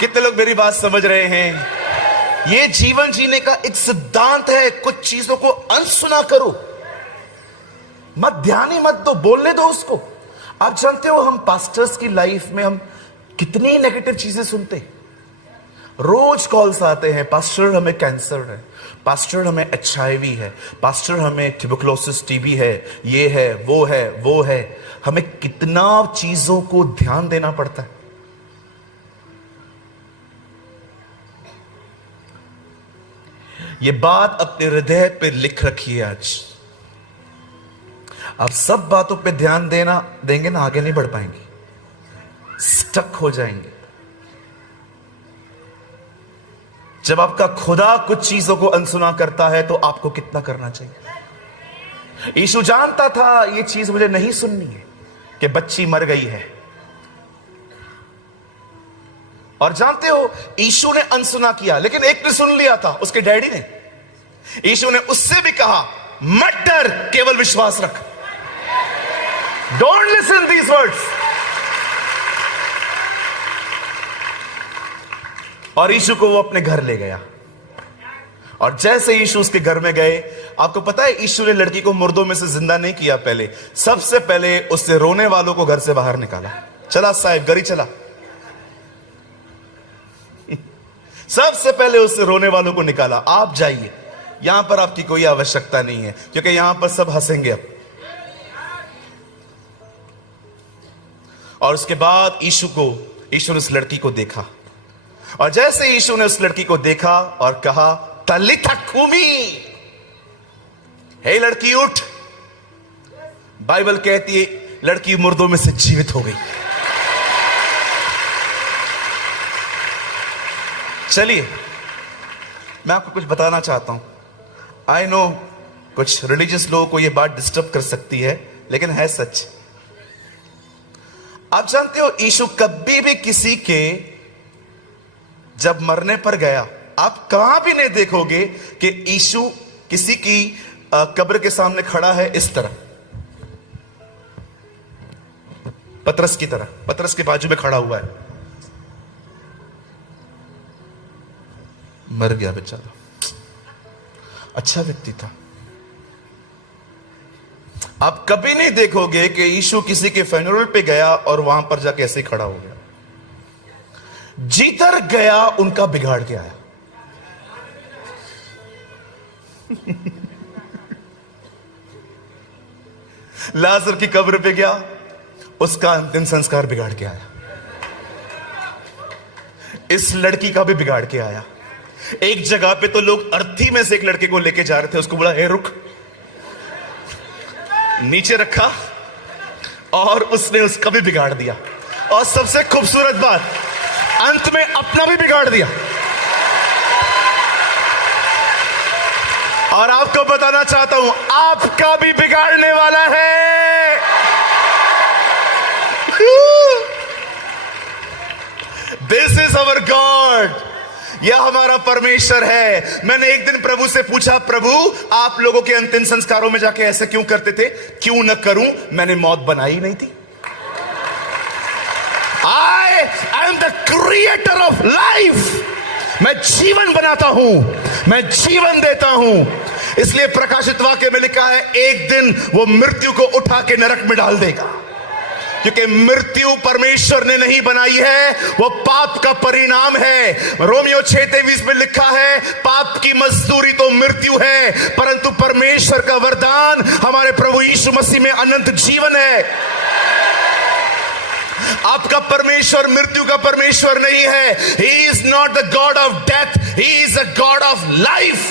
कितने लोग मेरी बात समझ रहे हैं? ये जीवन जीने का एक सिद्धांत है। कुछ चीजों को अनसुना करो, मत, ध्यान ही मत दो, बोलने दो उसको। आप जानते हो, हम पास्टर्स की लाइफ में हम कितनी नेगेटिव चीजें सुनते हैं। रोज कॉल्स आते हैं, पास्टर हमें कैंसर है, पास्टर हमें HIV है, पास्टर हमें ट्यूबरकुलोसिस TB है, ये है, वो है, वो है। हमें कितना चीजों को ध्यान देना पड़ता है। ये बात अपने हृदय पे लिख रखिए। आज आप सब बातों पे ध्यान देंगे ना, आगे नहीं बढ़ पाएंगे, स्टक हो जाएंगे। जब आपका खुदा कुछ चीजों को अनसुना करता है तो आपको कितना करना चाहिए। यीशु जानता था ये चीज मुझे नहीं सुननी है कि बच्ची मर गई है। और जानते हो, यीशु ने अनसुना किया, लेकिन एक ने सुन लिया था, उसके डैडी ने। यीशु ने उससे भी कहा, मत डर, केवल विश्वास रख। Don't listen these words. और यीशु को वो अपने घर ले गया। और जैसे यीशु उसके घर में गए, आपको पता है यीशु ने लड़की को मुर्दों में से जिंदा नहीं किया। पहले, सबसे पहले उससे रोने वालों को घर से बाहर निकाला। चला साहब, गरी चला। सबसे पहले उससे रोने वालों को निकाला। आप जाइए, यहां पर आपकी कोई आवश्यकता नहीं है, क्योंकि यहां पर सब हंसेंगे अब। और उसके बाद यीशु ने उस लड़की को देखा, और जैसे यीशु ने उस लड़की को देखा और कहा, तलिथा कूमी, हे लड़की उठ। बाइबल कहती है लड़की मुर्दों में से जीवित हो गई। चलिए, मैं आपको कुछ बताना चाहता हूं। आई नो कुछ रिलीजियस लोगों को यह बात डिस्टर्ब कर सकती है, लेकिन है सच। आप जानते हो, यीशु कभी भी किसी के जब मरने पर गया, आप कहां भी नहीं देखोगे कि यीशु किसी की कब्र के सामने खड़ा है इस तरह, पतरस की तरह, पतरस के बाजू में खड़ा हुआ है। मर गया बेचारा, अच्छा व्यक्ति था। आप कभी नहीं देखोगे कि यीशु किसी के फ्यूनरल पे गया और वहां पर जाके ऐसे ही खड़ा हो गया। जिधर गया उनका बिगाड़ के आया। लाजर की कब्र पे गया, उसका अंतिम संस्कार बिगाड़ के आया। इस लड़की का भी बिगाड़ के आया। एक जगह पे तो लोग अर्थी में से एक लड़के को लेके जा रहे थे, उसको बोला, हे रुक, नीचे रखा, और उसने उसका भी बिगाड़ दिया। और सबसे खूबसूरत बात, अंत में अपना भी बिगाड़ दिया। और आपको बताना चाहता हूं, आपका भी बिगाड़ने वाला है। This is our God. यह हमारा परमेश्वर है। मैंने एक दिन प्रभु से पूछा, प्रभु आप लोगों के अंतिम संस्कारों में जाके ऐसे क्यों करते थे? क्यों न करूं, मैंने मौत बनाई नहीं थी। I am the creator of life। मैं जीवन बनाता हूं, मैं जीवन देता हूं। इसलिए प्रकाशित वाक्य में लिखा है, एक दिन वो मृत्यु को उठा के नरक में डाल देगा। क्योंकि मृत्यु परमेश्वर ने नहीं बनाई है, वो पाप का परिणाम है। रोमियो 6:23 में लिखा है, पाप की मजदूरी तो मृत्यु है, परंतु परमेश्वर का वरदान हमारे प्रभु यीशु मसीह में अनंत जीवन है। आपका परमेश्वर मृत्यु का परमेश्वर नहीं है। He is not the God of death, He is the God of life।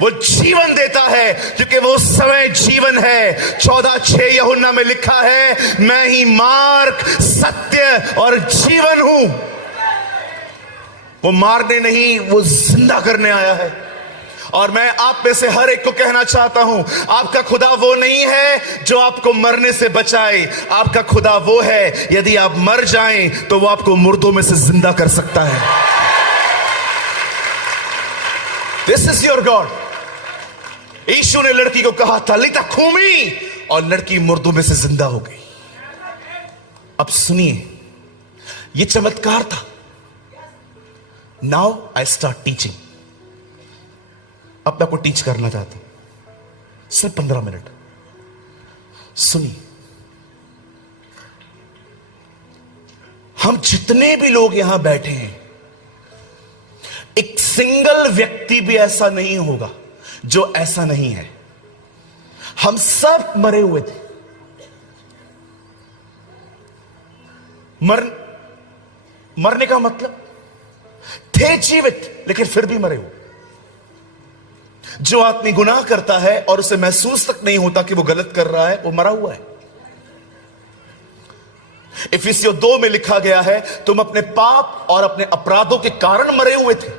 वो जीवन देता है क्योंकि वो समय जीवन है। 14:6 यूहन्ना में लिखा है, मैं ही मार्ग, सत्य और जीवन हूं। वो मारने नहीं, वो जिंदा करने आया है। और मैं आप में से हर एक को कहना चाहता हूं, आपका खुदा वो नहीं है जो आपको मरने से बचाए। आपका खुदा वो है, यदि आप मर जाएं तो वो आपको मुर्दों में से जिंदा कर सकता है। This is your God. यीशु ने लड़की को कहा तलीता कूमी, और लड़की मुर्दों में से जिंदा हो गई। अब सुनिए, यह चमत्कार था। Now I start teaching. अब मैं आपको टीच करना चाहता हूं, सिर्फ 15 मिनट सुनिए। हम जितने भी लोग यहां बैठे हैं, एक सिंगल व्यक्ति भी ऐसा नहीं होगा जो ऐसा नहीं है। हम सब मरे हुए थे। मरने का मतलब थे जीवित, लेकिन फिर भी मरे हुए। जो आदमी गुनाह करता है और उसे महसूस तक नहीं होता कि वो गलत कर रहा है, वो मरा हुआ है। इफिसियों 2 में लिखा गया है, तुम अपने पाप और अपने अपराधों के कारण मरे हुए थे,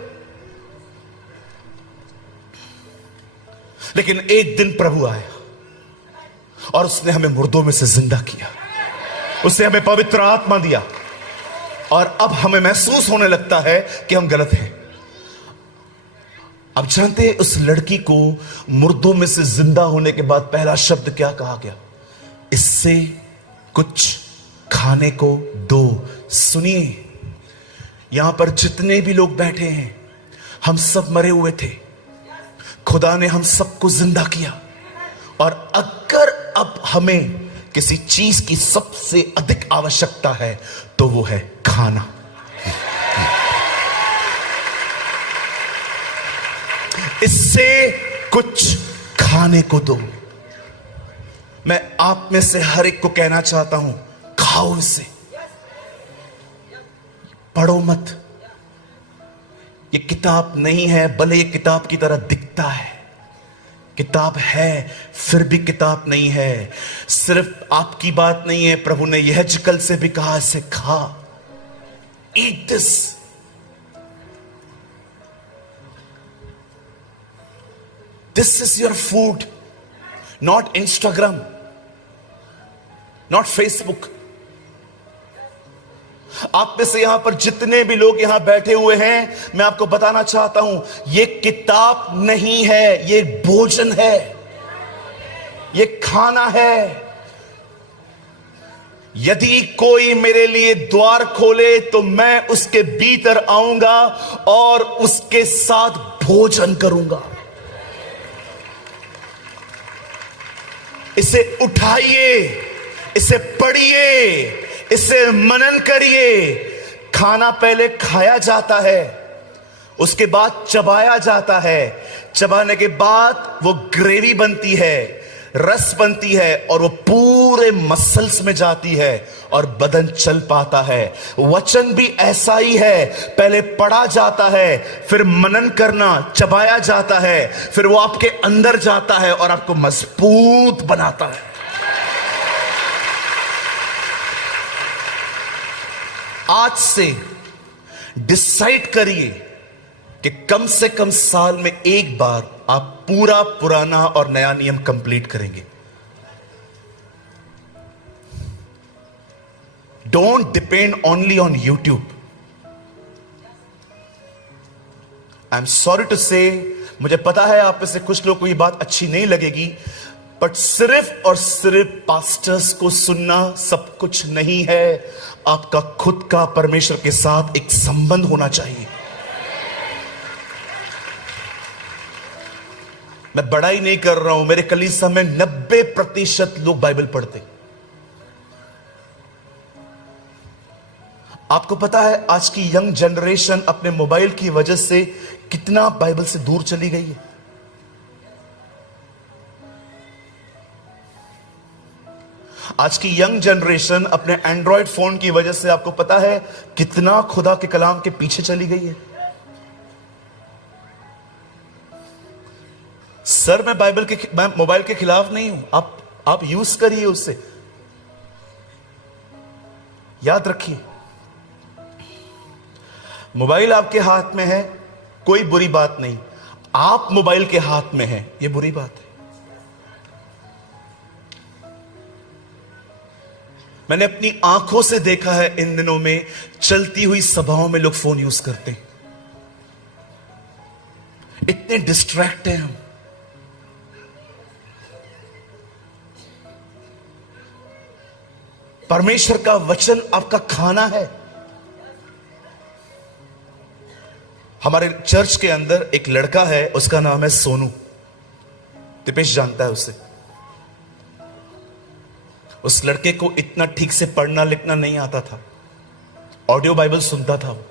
लेकिन एक दिन प्रभु आया और उसने हमें मुर्दों में से जिंदा किया। उसने हमें पवित्र आत्मा दिया और अब हमें महसूस होने लगता है कि हम गलत हैं। अब जानते हैं उस लड़की को मुर्दों में से जिंदा होने के बाद पहला शब्द क्या कहा गया? इससे कुछ खाने को दो। सुनिए, यहां पर जितने भी लोग बैठे हैं, हम सब मरे हुए थे। खुदा ने हम सबको जिंदा किया, और अगर अब हमें किसी चीज की सबसे अधिक आवश्यकता है तो वो है खाना। इससे कुछ खाने को दो। मैं आप में से हर एक को कहना चाहता हूं, खाओ इसे, पढ़ो मत। ये किताब नहीं है, भले ये किताब की तरह दिखता है। किताब है, फिर भी किताब नहीं है। सिर्फ आपकी बात नहीं है, प्रभु ने यहेजकल से भी कहा, इसे खा, eat this. This is your food, not Instagram, not Facebook. आप में से यहां पर जितने भी लोग यहां बैठे हुए हैं, मैं आपको बताना चाहता हूं, यह किताब नहीं है, यह भोजन है, यह खाना है। यदि कोई मेरे लिए द्वार खोले तो मैं उसके भीतर आऊंगा और उसके साथ भोजन करूंगा। इसे उठाइए, इसे पढ़िए, इसे मनन करिए। खाना पहले खाया जाता है, उसके बाद चबाया जाता है। चबाने के बाद वो ग्रेवी बनती है, रस बनती है, और वो पूरे मसल्स में जाती है और बदन चल पाता है। वचन भी ऐसा ही है, पहले पढ़ा जाता है, फिर मनन करना, चबाया जाता है, फिर वो आपके अंदर जाता है और आपको मजबूत बनाता है। आज से डिसाइड करिए कि कम से कम साल में एक बार आप पूरा पुराना और नया नियम कंप्लीट करेंगे। Don't depend only on YouTube. I am sorry to say, मुझे पता है आप में से कुछ लोगों को यह बात अच्छी नहीं लगेगी, बट सिर्फ और सिर्फ पास्टर्स को सुनना सब कुछ नहीं है। आपका खुद का परमेश्वर के साथ एक संबंध होना चाहिए। मैं बड़ाई नहीं कर रहा हूं, मेरे कलीसिया में 90% लोग बाइबल पढ़ते, आपको पता है आज की यंग जनरेशन अपने मोबाइल की वजह से कितना बाइबल से दूर चली गई है। आज की यंग जनरेशन अपने एंड्रॉयड फोन की वजह से आपको पता है कितना खुदा के कलाम के पीछे चली गई है। सर मैं मोबाइल के खिलाफ नहीं हूं, आप यूज करिए, उससे याद रखिए मोबाइल आपके हाथ में है, कोई बुरी बात नहीं। आप मोबाइल के हाथ में हैं, यह बुरी बात है। मैंने अपनी आंखों से देखा है इन दिनों में चलती हुई सभाओं में लोग फोन यूज करते हैं। इतने डिस्ट्रैक्ट हैं हम। परमेश्वर का वचन आपका खाना है। हमारे चर्च के अंदर एक लड़का है, उसका नाम है सोनू। दिपेश जानता है उसे। उस लड़के को इतना ठीक से पढ़ना लिखना नहीं आता था, ऑडियो बाइबल सुनता था वो।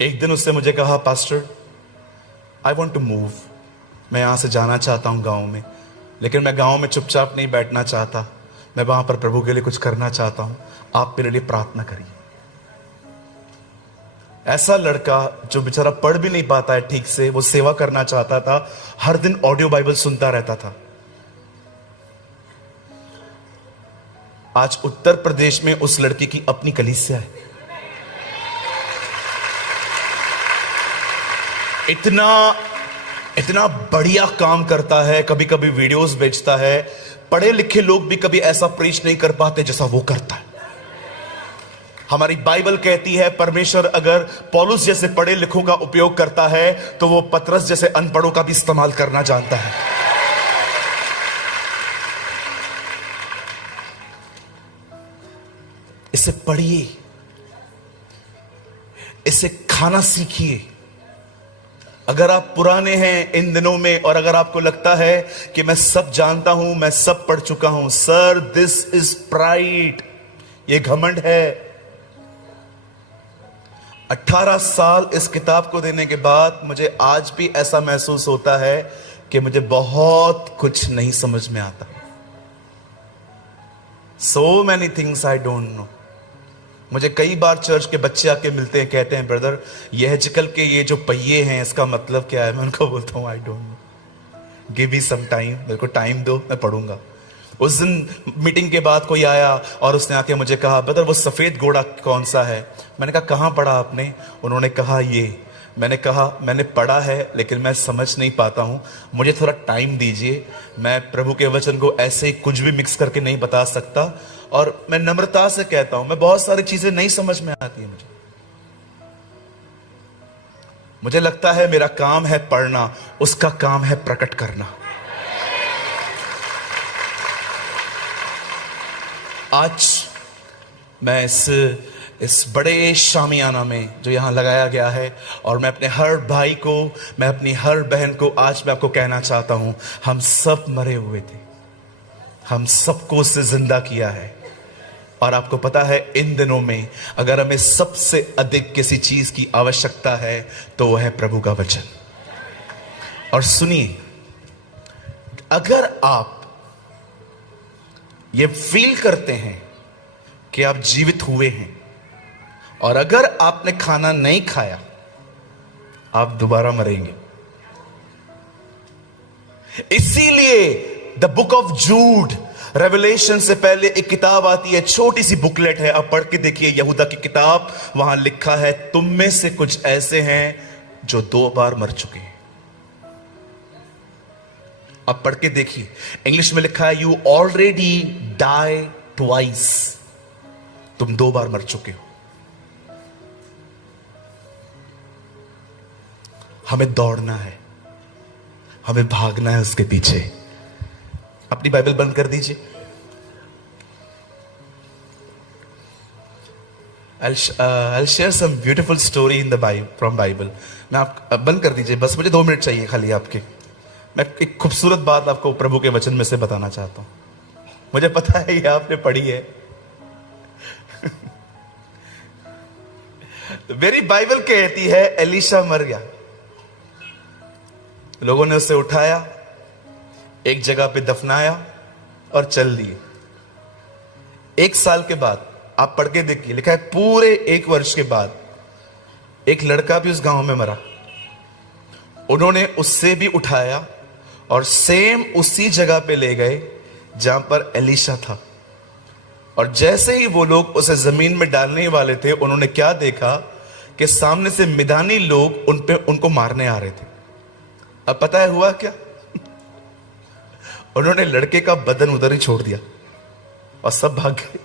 एक दिन उसने मुझे कहा, pastor I want to move, मैं यहां से जाना चाहता हूं गांव में, लेकिन मैं गांव में चुपचाप नहीं बैठना चाहता, मैं वहां पर प्रभु के लिए कुछ करना चाहता हूं, आप मेरे लिए प्रार्थना करिए। ऐसा लड़का जो बेचारा पढ़ भी नहीं पाता है ठीक से, वो सेवा करना चाहता था, हर दिन ऑडियो बाइबल सुनता रहता था। आज उत्तर प्रदेश में उस लड़के की अपनी कलीसिया है। इतना बढ़िया काम करता है, कभी कभी वीडियोस बेचता है। पढ़े लिखे लोग भी कभी ऐसा प्रीच नहीं कर पाते जैसा वो करता है। हमारी बाइबल कहती है परमेश्वर अगर पौलुस जैसे पढ़े लिखों का उपयोग करता है तो वो पतरस जैसे अनपढ़ों का भी इस्तेमाल करना जानता है। इसे पढ़िए, इसे खाना सीखिए। अगर आप पुराने हैं इन दिनों में और अगर आपको लगता है कि मैं सब जानता हूं, मैं सब पढ़ चुका हूं, सर दिस इज प्राइड, ये घमंड है। 18 साल इस किताब को देने के बाद मुझे आज भी ऐसा महसूस होता है कि मुझे बहुत कुछ नहीं समझ में आता। So many things I don't no. मुझे कई बार चर्च के बच्चे आके मिलते हैं, कहते हैं ब्रदर यह आजकल के ये जो पहिए हैं इसका मतलब क्या है। मैं उनको बोलता हूं I don't know, give me some time, मेरे को टाइम दो, मैं पढ़ूंगा। उस दिन मीटिंग के बाद कोई आया और उसने आके मुझे कहा ब्रदर वो सफेद घोड़ा कौन सा है। मैंने कहा कहां पढ़ा आपने। उन्होंने कहा ये। मैंने कहा मैंने पढ़ा है लेकिन मैं समझ नहीं पाता हूं, मुझे थोड़ा टाइम दीजिए। मैं प्रभु के वचन को ऐसे ही कुछ भी मिक्स करके नहीं बता सकता, और मैं नम्रता से कहता हूं मैं बहुत सारी चीजें नहीं समझ में आती है मुझे लगता है मेरा काम है पढ़ना, उसका काम है प्रकट करना। आज मैं इस बड़े शामियाना में जो यहां लगाया गया है, और मैं अपने हर भाई को, मैं अपनी हर बहन को आज मैं आपको कहना चाहता हूं, हम सब मरे हुए थे, हम सबको उससे जिंदा किया है। और आपको पता है इन दिनों में अगर हमें सबसे अधिक किसी चीज की आवश्यकता है तो वह है प्रभु का वचन। और सुनिए, अगर आप ये फील करते हैं कि आप जीवित हुए हैं और अगर आपने खाना नहीं खाया, आप दोबारा मरेंगे। इसीलिए द बुक ऑफ जूड, रेवलेशन से पहले एक किताब आती है, छोटी सी बुकलेट है, आप पढ़ के देखिए, यहूदा की किताब। वहां लिखा है तुम में से कुछ ऐसे हैं जो 2 बार मर चुके हैं। आप पढ़ के देखिए, इंग्लिश में लिखा है यू ऑलरेडी डाई ट्वाइस, तुम 2 बार मर चुके हो। हमें दौड़ना है, हमें भागना है उसके पीछे। अपनी बाइबल बंद कर दीजिए। I'll share some beautiful story in the Bible from Bible। मैं आप बंद कर दीजिए, बस मुझे 2 मिनट चाहिए खाली आपके। मैं एक खूबसूरत बात आपको प्रभु के वचन में से बताना चाहता हूं। मुझे पता है ये आपने पढ़ी है। मेरी बाइबल कहती है एलीशा मर गया। लोगों ने उसे उठाया, एक जगह पे दफनाया और चल दिए। 1 साल के बाद आप पढ़ के देखिए, लिखा है पूरे 1 वर्ष के बाद एक लड़का भी उस गांव में मरा। उन्होंने उससे भी उठाया और सेम उसी जगह पे ले गए जहां पर एलीशा था। और जैसे ही वो लोग उसे जमीन में डालने वाले थे, उन्होंने क्या देखा कि सामने से मिदानी लोग उनको मारने आ रहे थे। अब पता है हुआ क्या? उन्होंने लड़के का बदन उधर ही छोड़ दिया और सब भाग गए।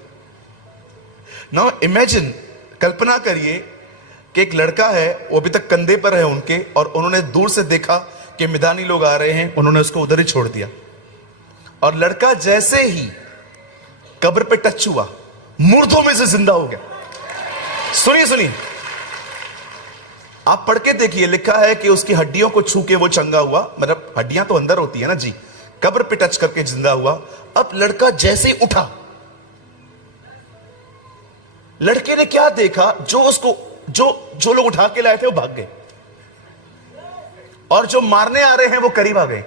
नाउ इमेजिन, कल्पना करिए कि एक लड़का है, वो अभी तक कंधे पर है उनके, और उन्होंने दूर से देखा कि मिदानी लोग आ रहे हैं, उन्होंने उसको उधर ही छोड़ दिया। और लड़का जैसे ही कब्र पे टच हुआ, मुर्दों में से जिंदा हो गया। सुनिए सुनिए, आप पढ़ के देखिए, लिखा है कि उसकी हड्डियों को छू के वो चंगा हुआ। मतलब हड्डियां तो अंदर होती है ना जी, कब्र पे टच करके जिंदा हुआ। अब लड़का जैसे ही उठा, लड़के ने क्या देखा, जो लोग उठा के लाए थे वो भाग गए, और जो मारने आ रहे हैं वो करीब आ गए।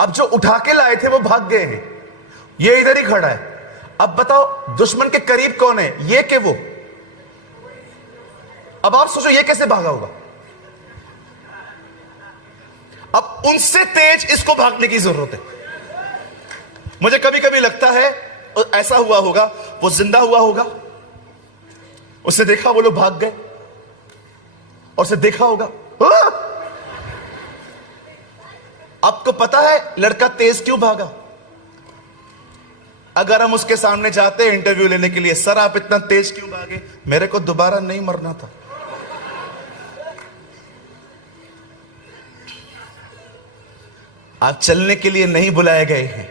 अब जो उठा के लाए थे वो भाग गए हैं, ये इधर ही खड़ा है। अब बताओ दुश्मन के करीब कौन है, ये कि वो? अब आप सोचो ये कैसे भागा होगा। अब उनसे तेज इसको भागने की जरूरत है। मुझे कभी कभी लगता है ऐसा हुआ होगा, वो जिंदा हुआ होगा, उसने देखा वो लोग भाग गए, और उसे देखा होगा। आपको पता है लड़का तेज क्यों भागा? अगर हम उसके सामने जाते हैं इंटरव्यू लेने के लिए, सर आप इतना तेज क्यों भागे? मेरे को दोबारा नहीं मरना था। आप चलने के लिए नहीं बुलाए गए हैं,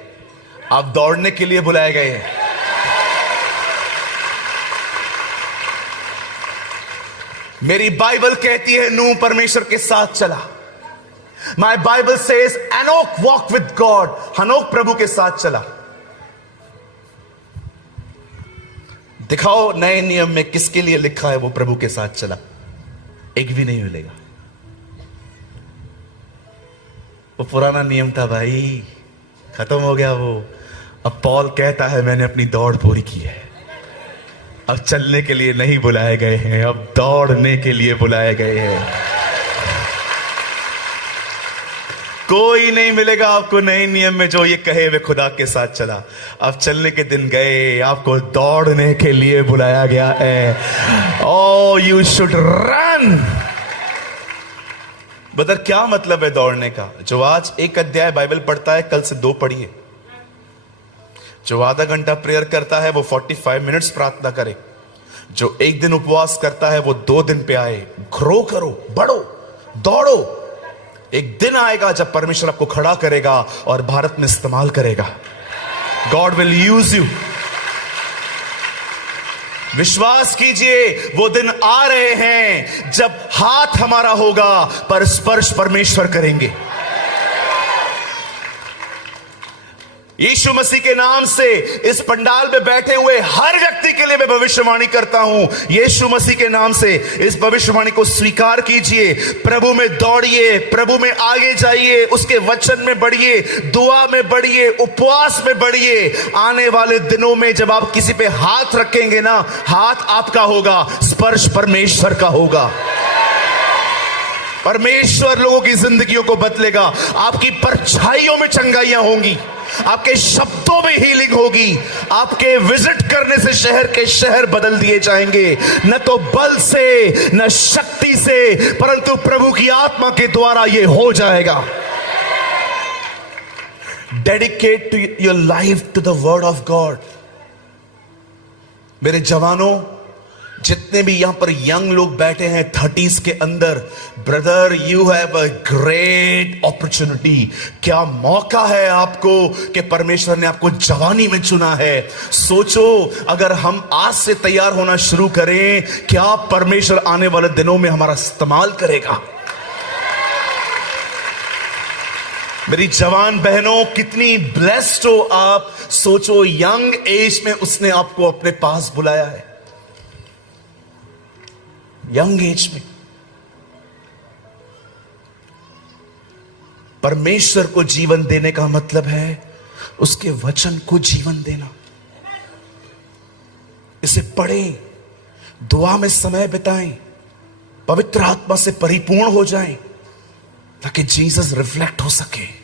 आप दौड़ने के लिए बुलाए गए हैं। मेरी बाइबल कहती है नूह परमेश्वर के साथ चला। My Bible says Enoch walk with God, हनोक प्रभु के साथ चला। दिखाओ नए नियम में किसके लिए लिखा है वो प्रभु के साथ चला? एक भी नहीं मिलेगा। वो पुराना नियम था भाई, खत्म हो गया वो। अब पॉल कहता है मैंने अपनी दौड़ पूरी की है। अब चलने के लिए नहीं बुलाए गए हैं, अब दौड़ने के लिए बुलाए गए हैं। कोई नहीं मिलेगा आपको नए नियम में जो ये कहे वे खुदा के साथ चला। अब चलने के दिन गए, आपको दौड़ने के लिए बुलाया गया है। ओ यू शुड रन। बदर क्या मतलब है दौड़ने का? जो आज 1 अध्याय बाइबल पढ़ता है, कल से 2 पढ़िए। जो आधा घंटा प्रेयर करता है वो 45 मिनट्स प्रार्थना करे। जो 1 दिन उपवास करता है वो 2 दिन पे आए। ग्रो करो, बढ़ो, दौड़ो। एक दिन आएगा जब परमेश्वर आपको खड़ा करेगा और भारत में इस्तेमाल करेगा। God will use you. विश्वास कीजिए, वो दिन आ रहे हैं जब हाथ हमारा होगा पर स्पर्श परमेश्वर करेंगे। यीशु मसीह के नाम से इस पंडाल में बैठे हुए हर व्यक्ति के लिए मैं भविष्यवाणी करता हूं। यीशु मसीह के नाम से इस भविष्यवाणी को स्वीकार कीजिए। प्रभु में दौड़िए, प्रभु में आगे जाइए, उसके वचन में बढ़िए, दुआ में बढ़िए, उपवास में बढ़िए। आने वाले दिनों में जब आप किसी पे हाथ रखेंगे ना, हाथ आपका होगा, स्पर्श परमेश्वर का होगा। परमेश्वर लोगों की जिंदगियों को बदलेगा। आपकी परछाइयों में चंगाइयां होंगी, आपके शब्दों में हीलिंग होगी। आपके विजिट करने से शहर के शहर बदल दिए जाएंगे। न तो बल से, न शक्ति से, परंतु प्रभु की आत्मा के द्वारा ये हो जाएगा। Dedicate your life to the word of God. मेरे जवानों, जितने भी यहां पर यंग लोग बैठे हैं 30s के अंदर, brother you have a great opportunity. क्या मौका है आपको कि परमेश्वर ने आपको जवानी में चुना है। सोचो, अगर हम आज से तैयार होना शुरू करें, क्या परमेश्वर आने वाले दिनों में हमारा इस्तेमाल करेगा। मेरी जवान बहनों, कितनी ब्लेस्ड हो आप। सोचो, यंग एज में उसने आपको अपने पास बुलाया है, यंग एज में। परमेश्वर को जीवन देने का मतलब है उसके वचन को जीवन देना। इसे पढ़ें, दुआ में समय बिताएं, पवित्र आत्मा से परिपूर्ण हो जाएं, ताकि जीसस रिफ्लेक्ट हो सके।